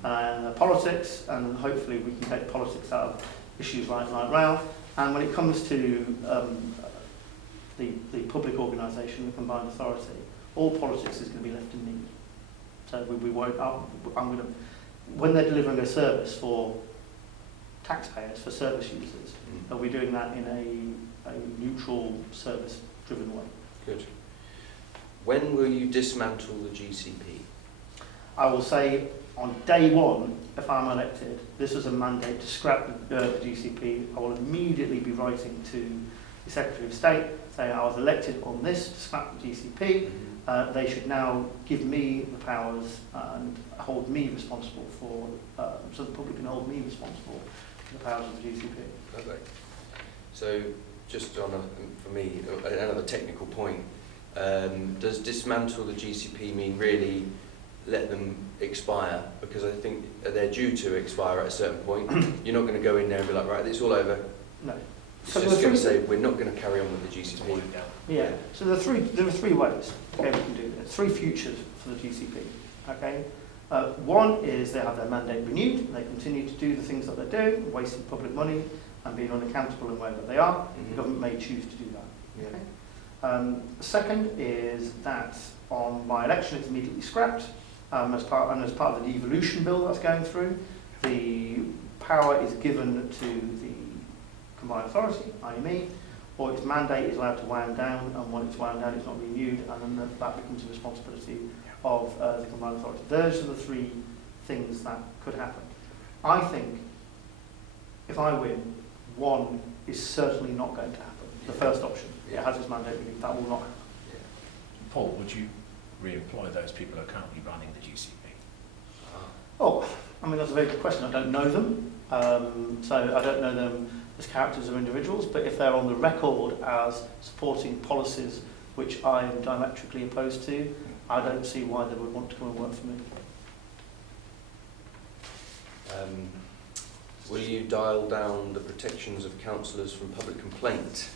and their politics, and hopefully we can take politics out of issues like rail. And when it comes to the public organisation, the Combined Authority, all politics is going to be left in me. So we won't. I'm going to, when they're delivering a service for taxpayers, for service users, are we doing that in a neutral, service-driven way? Good. When will you dismantle the GCP? I will say on day one, if I'm elected, this is a mandate to scrap the GCP. I will immediately be writing to the Secretary of State saying I was elected on this to scrap the GCP. They should now give me the powers and hold me responsible for, so the public can hold me responsible for the powers of the GCP. Perfect. So, just on for me, another technical point, does dismantle the GCP mean really let them expire? Because I think they're due to expire at a certain point. You're not going to go in there and be like, right, it's all over. No. It's just going to say, we're not going to carry on with the GCP. Yeah, so there are three ways we can do this. 3 futures for the GCP. Okay, one is they have their mandate renewed, and they continue to do the things that they're doing, wasting public money and being unaccountable in wherever they are. The government may choose to do that. Okay? Second is that on my election it's immediately scrapped as part of the devolution bill that's going through. the power is given to the combined authority, i.e. me, or its mandate is allowed to wound down, and when it's wound down it's not renewed, and then that becomes a responsibility of the combined authority. Those are the three things that could happen. I think if I win, one is certainly not going to happen. The first option, it has its mandate renewed, that will not happen. Paul, would you re-employ those people who are currently running the GCP? Oh, I mean, that's a very good question. I don't know them, so I don't know them as characters or individuals, but if they're on the record as supporting policies which I am diametrically opposed to, I don't see why they would want to come and work for me. Will you dial down the protections of councillors from public complaint?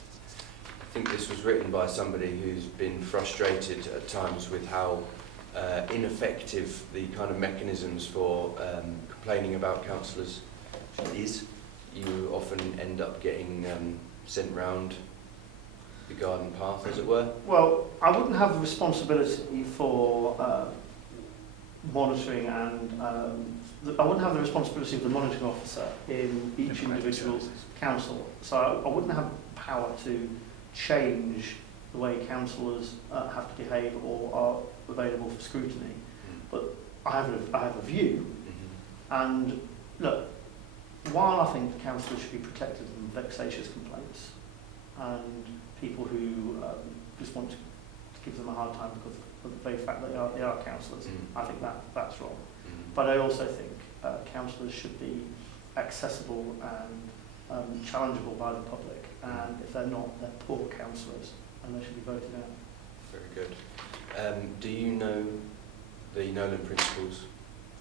I think this was written by somebody who's been frustrated at times with how ineffective the kind of mechanisms for complaining about councillors is. You often end up getting sent round the garden path, as it were. Well, I wouldn't have the responsibility for monitoring and I wouldn't have the responsibility of the monitoring officer in each individual council. So I wouldn't have power to change the way councillors have to behave or are available for scrutiny. But I have a view, and look, while I think councillors should be protected from vexatious complaints and people who just want to give them a hard time because of the very fact that they are councillors, I think that's wrong. But I also think councillors should be accessible and challengeable by the public, and if they're not, they're poor councillors and they should be voted out. Very good. Do you know the Nolan principles?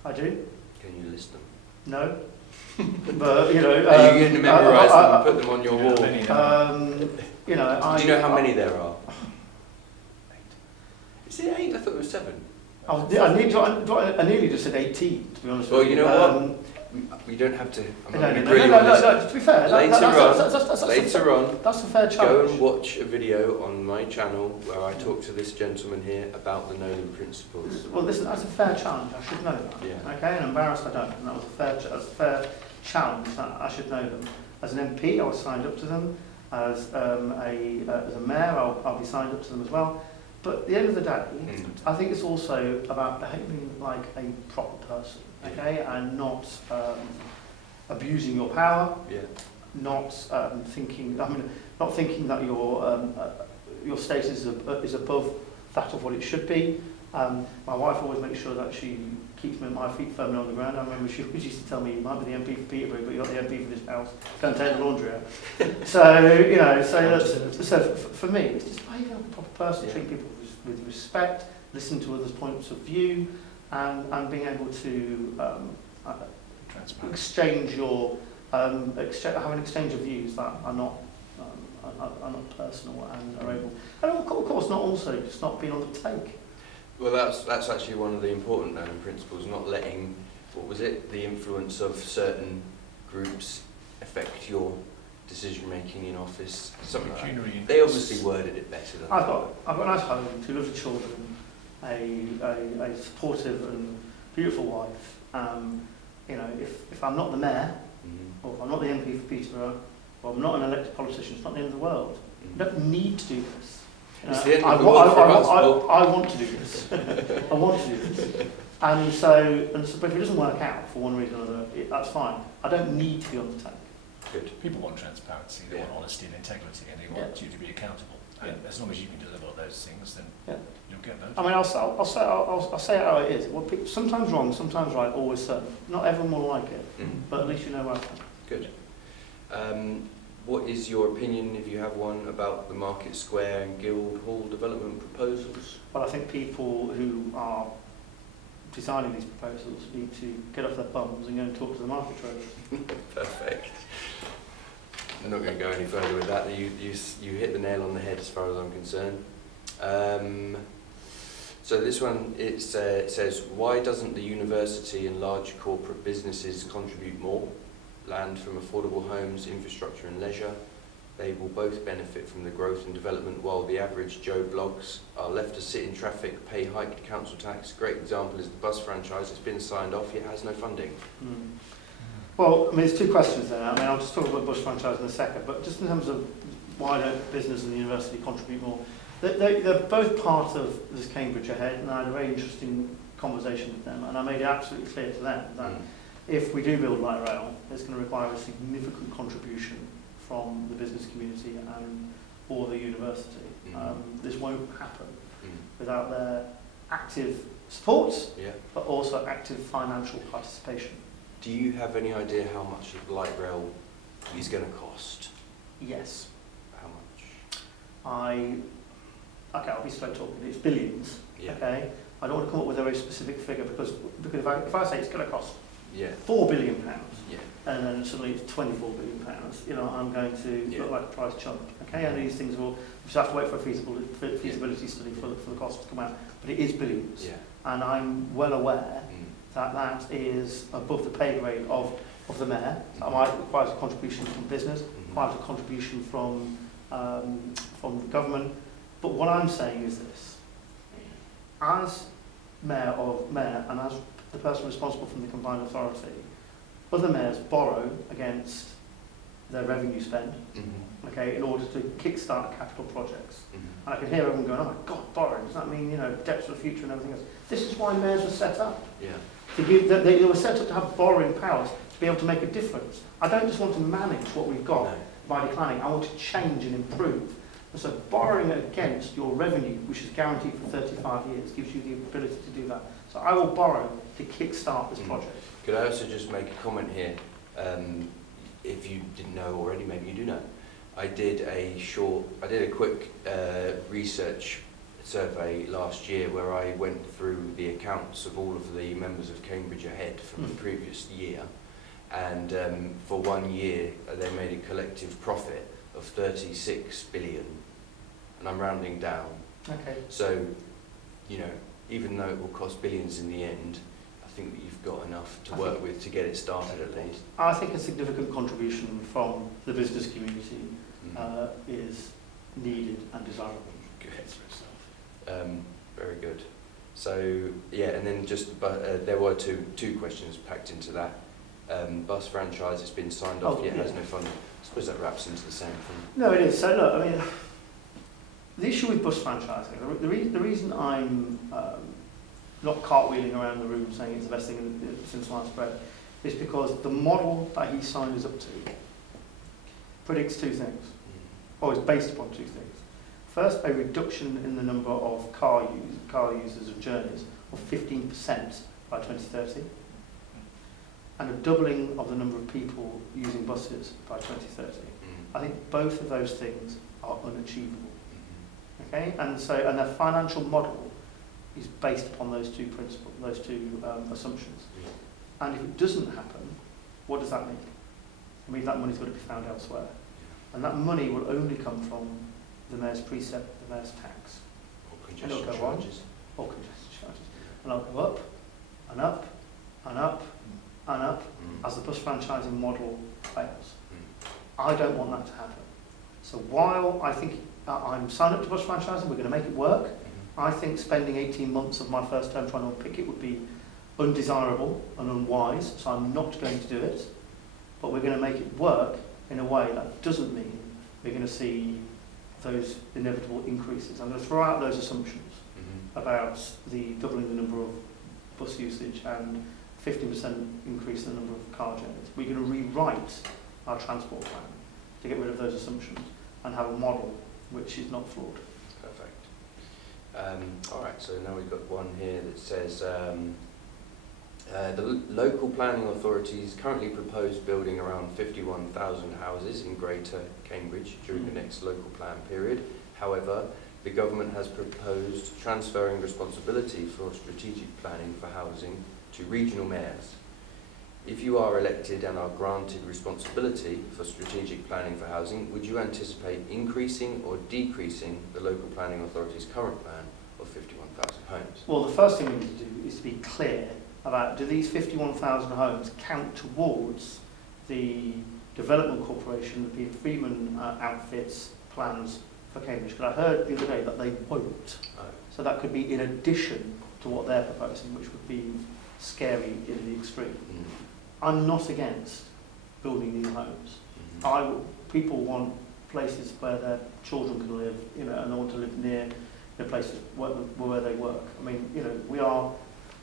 I do. Can you list them? No. But, you know... Are you going to memorise them and put them on your wall? You know, Do you know how many there are? 8. Is it 8? I thought it was 7. I nearly just said 18, to be honest with you. Well, you know what? We don't have to... No, to be fair, Later on, that's a fair challenge. go and watch a video on my channel where I talk to this gentleman here about the Nolan principles. Well, listen, that's a fair challenge. I should know that. Yeah. Okay, and embarrassed I don't. And that was a fair challenge. That I should know them. As an MP, I was signed up to them. As a mayor, I'll be signed up to them as well. But at the end of the day, I think it's also about behaving like a proper person, okay, and not abusing your power, not thinking that your status is above that of what it should be. My wife always makes sure that she keeps my feet firmly on the ground. I remember she always used to tell me, "You might be the MP for Peterborough, but you're not the MP for this house. Don't take the laundry out." So you know, so for me, it's just behaving like a proper person, treat people with respect, listen to others' points of view, and being able to exchange your have an exchange of views that are not personal and are able, and of course not also just not being on the take. Well, that's actually one of the important Nolan principles, not letting, the influence of certain groups affect your decision-making in office, something like that. They obviously worded it better than I've got a nice home, 2 little children, a supportive and beautiful wife. You know, if I'm not the mayor, or if I'm not the MP for Peterborough, or I'm not an elected politician, it's not the end of the world. I don't need to do this. It's the end of the world for us. I want to do this. I want to do this. And so, but if it doesn't work out for one reason or another, that's fine. I don't need to be on the take. Good. People want transparency, they want honesty and integrity, and they want you to be accountable. And as long as you can deliver those things, then you'll get voted. I mean, I'll say it how it is. Well, sometimes wrong, sometimes right, always certain. Not everyone will like it, but at least you know where I stand. Good. What is your opinion, if you have one, about the Market Square and Guildhall development proposals? Well, I think people who are designing these proposals need to get off their bums and go and talk to the market traders. Perfect. I'm not going to go any further with that. You hit the nail on the head as far as I'm concerned. So this one, it says, why doesn't the university and large corporate businesses contribute more? Land from affordable homes, infrastructure and leisure. They will both benefit from the growth and development, while the average Joe Bloggs are left to sit in traffic, pay hiked council tax. Great example is the bus franchise. It's been signed off, yet has no funding. Well, I mean, there's two questions there. I mean, I'll just talk about Bush franchise in a second, but just in terms of why don't business and the university contribute more, they're both part of this Cambridge Ahead, and I had a very interesting conversation with them, and I made it absolutely clear to them that if we do build light rail, it's going to require a significant contribution from the business community and or the university. This won't happen without their active support, but also active financial participation. Do you have any idea how much light rail is going to cost? Yes. How much? Okay, I'll be straight talking. It's billions. Yeah. Okay. I don't want to come up with a very specific figure because if I say it's going to cost £4 billion, and then suddenly it's £24 billion, you know, I'm going to look like a price chump. Okay, and these things will just have to wait for a feasibility study for the cost to come out. But it is billions, and I'm well aware that that is above the pay grade of the mayor. That might require a contribution from business, requires a contribution from the government. But what I'm saying is this: as mayor and as the person responsible from the combined authority, other mayors borrow against their revenue spend, okay, in order to kickstart capital projects. And I can hear everyone going, "Oh my God, borrowing, does that mean, you know, debts for the future and everything else?" This is why mayors were set up. To give, they were set up to have borrowing powers to be able to make a difference. I don't just want to manage what we've got by declining. I want to change and improve. And so borrowing against your revenue, which is guaranteed for 35 years, gives you the ability to do that. So I will borrow to kickstart this project. Could I also just make a comment here? If you didn't know already, maybe you do know. I did a quick research survey last year where I went through the accounts of all of the members of Cambridge Ahead from the previous year, and for 1 year they made a collective profit of 36 billion, and I'm rounding down. Okay. So, you know, even though it will cost billions in the end, I think that you've got enough to work with to get it started at least. I think a significant contribution from the business community is needed and desirable. Good. Very good. So yeah, and then just there were two questions packed into that. Bus franchise has been signed off yet, has no funding. I suppose that wraps into the same thing. No, it is. So look, I mean, the issue with bus franchising, the reason I'm not cartwheeling around the room saying it's the best thing since sliced bread is because the model that he signed us up to predicts two things, or is based upon two things. First, a reduction in the number of car users of journeys of 15% by 2030, and a doubling of the number of people using buses by 2030. I think both of those things are unachievable. Okay, and their financial model is based upon those two principles, those two assumptions. And if it doesn't happen, what does that mean? It means that money's got to be found elsewhere, and that money will only come from the mayor's precept, the mayor's tax. Or congestion charges. Or congestion charges. And I'll go up, and up, and up, and up, as the bus franchising model fails. I don't want that to happen. So while I think I'm signed up to bus franchising, we're going to make it work, I think spending 18 months of my first term trying to unpick it would be undesirable and unwise, so I'm not going to do it. But we're going to make it work in a way that doesn't mean we're going to see those inevitable increases. I'm going to throw out those assumptions about the doubling the number of bus usage and 50% increase in the number of car journeys. We're going to rewrite our transport plan to get rid of those assumptions and have a model which is not flawed. Perfect. All right, so now we've got one here that says the local planning authorities currently propose building around 51,000 houses in Greater Cambridge during the next local plan period. However, the government has proposed transferring responsibility for strategic planning for housing to regional mayors. If you are elected and are granted responsibility for strategic planning for housing, would you anticipate increasing or decreasing the local planning authority's current plan of 51,000 homes? Well, the first thing we need to do is to be clear about, do these 51,000 homes count towards the Development Corporation, the Peter Freeman outfits plans for Cambridge? Because I heard the other day that they won't. So that could be in addition to what they're proposing, which would be scary in the extreme. I'm not against building new homes. People want places where their children can live, you know, and they want to live near the places where they work. I mean, you know, we are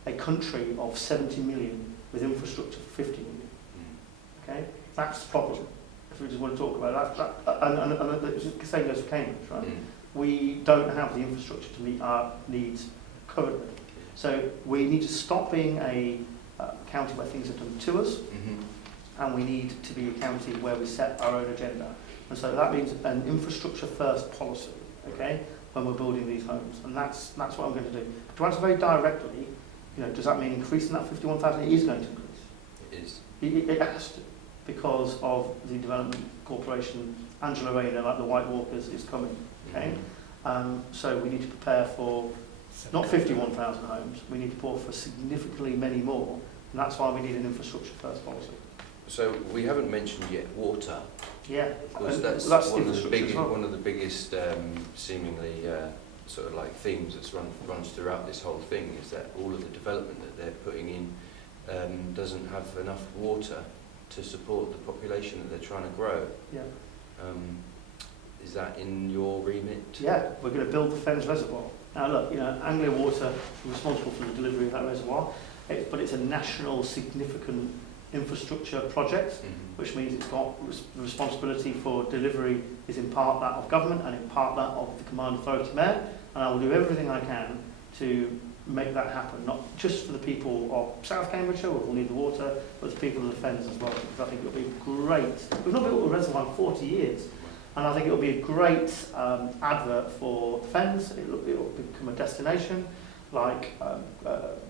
a country of 70 million with infrastructure for 50 million. Okay, that's the problem. If we just want to talk about that, and the same goes for Cambridge, right? We don't have the infrastructure to meet our needs currently. So we need to stop being a county where things are done to us, and we need to be a county where we set our own agenda. And so that means an infrastructure first policy, okay, when we're building these homes. And that's what I'm going to do. But to answer very directly, you know, does that mean increasing that 51,000? It is going to increase. It is. It has to, because of the Development Corporation, Angela Rayner, like the White Walkers, is coming, okay? So we need to prepare for not 51,000 homes, we need to prepare for significantly many more, and that's why we need an infrastructure first policy. So we haven't mentioned yet water. Yeah, Because and that's one of the biggest seemingly sort of like themes that runs throughout this whole thing, is that all of the development that they're putting in doesn't have enough water to support the population that they're trying to grow. Yeah. Is that in your remit? Yeah, we're going to build the Fens Reservoir. Now look, you know, Anglia Water is responsible for the delivery of that reservoir, but it's a national significant infrastructure project, which means it's got responsibility for delivery is in part that of government and in part that of the Combined Authority Mayor, and I will do everything I can to make that happen, not just for the people of South Cambridgeshire, who will need the water, but the people of the Fens as well, because I think it'll be great. We've not built a reservoir in 40 years, and I think it'll be a great advert for Fens. It'll become a destination, like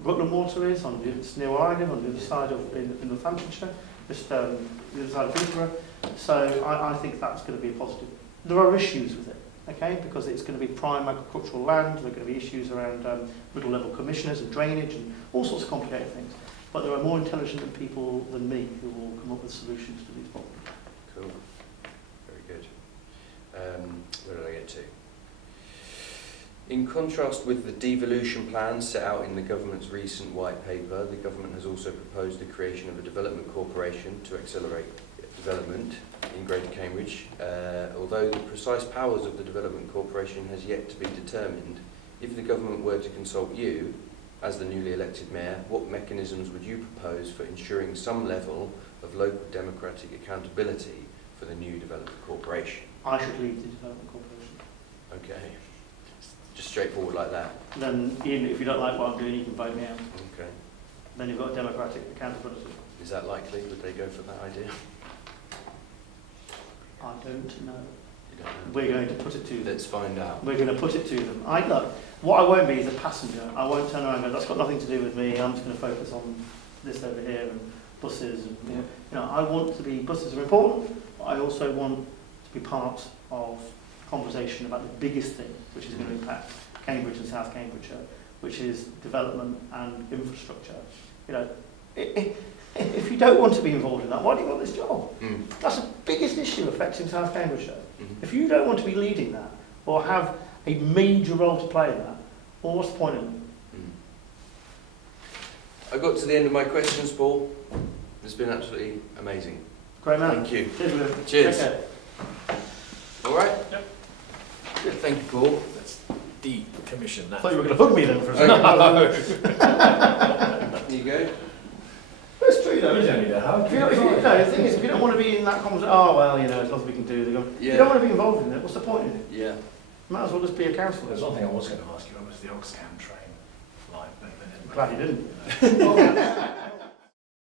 Rutland Water is on it's near where I live, on the other side of in Northamptonshire, just the other side of Peterborough. So I think that's going to be a positive. There are issues with it, okay, because it's going to be prime agricultural land. There are going to be issues around middle level commissioners and drainage and all sorts of complicated things. But there are more intelligent people than me who will come up with solutions to these problems. Cool. Very good. Where did I get to? In contrast with the devolution plans set out in the government's recent white paper, the government has also proposed the creation of a development corporation to accelerate development in Greater Cambridge. Although the precise powers of the development corporation has yet to be determined, if the government were to consult you, as the newly elected mayor, what mechanisms would you propose for ensuring some level of local democratic accountability for the new development corporation? I should lead the development corporation. Okay. Just straightforward like that. Then, even if you don't like what I'm doing, you can vote me out. Okay. Then you've got democratic accountability. Is that likely? Would they go for that idea? I don't know. You don't know. We're going to put it to them. Let's find out. We're going to put it to them. Look, what I won't be is a passenger. I won't turn around and go, that's got nothing to do with me. I'm just going to focus on this over here and buses. And, you know, I want to be, buses are important, but I also want to be part of conversation about the biggest thing, which is going to impact Cambridge and South Cambridgeshire, which is development and infrastructure. You know, if you don't want to be involved in that, why do you want this job? That's the biggest issue affecting South Cambridgeshire. If you don't want to be leading that or have a major role to play in that, well, what's the point in it? I got to the end of my questions, Paul. It's been absolutely amazing. Great man. Thank you. Cheers, William. Cheers. Take care. All right? Yep. Thank you, Paul. Let's decommission I that. thought you were going to hug me then for a second. There you go. It's true though. You don't need a hug. The thing is, if you don't want to be in that conversation, oh well, you know, there's nothing we can do. They go, Yeah. you don't want to be involved in it. What's the point in it? Yeah. Might as well just be a councillor. There's one thing I was going to ask you about was the Oxcam train line. Glad you didn't.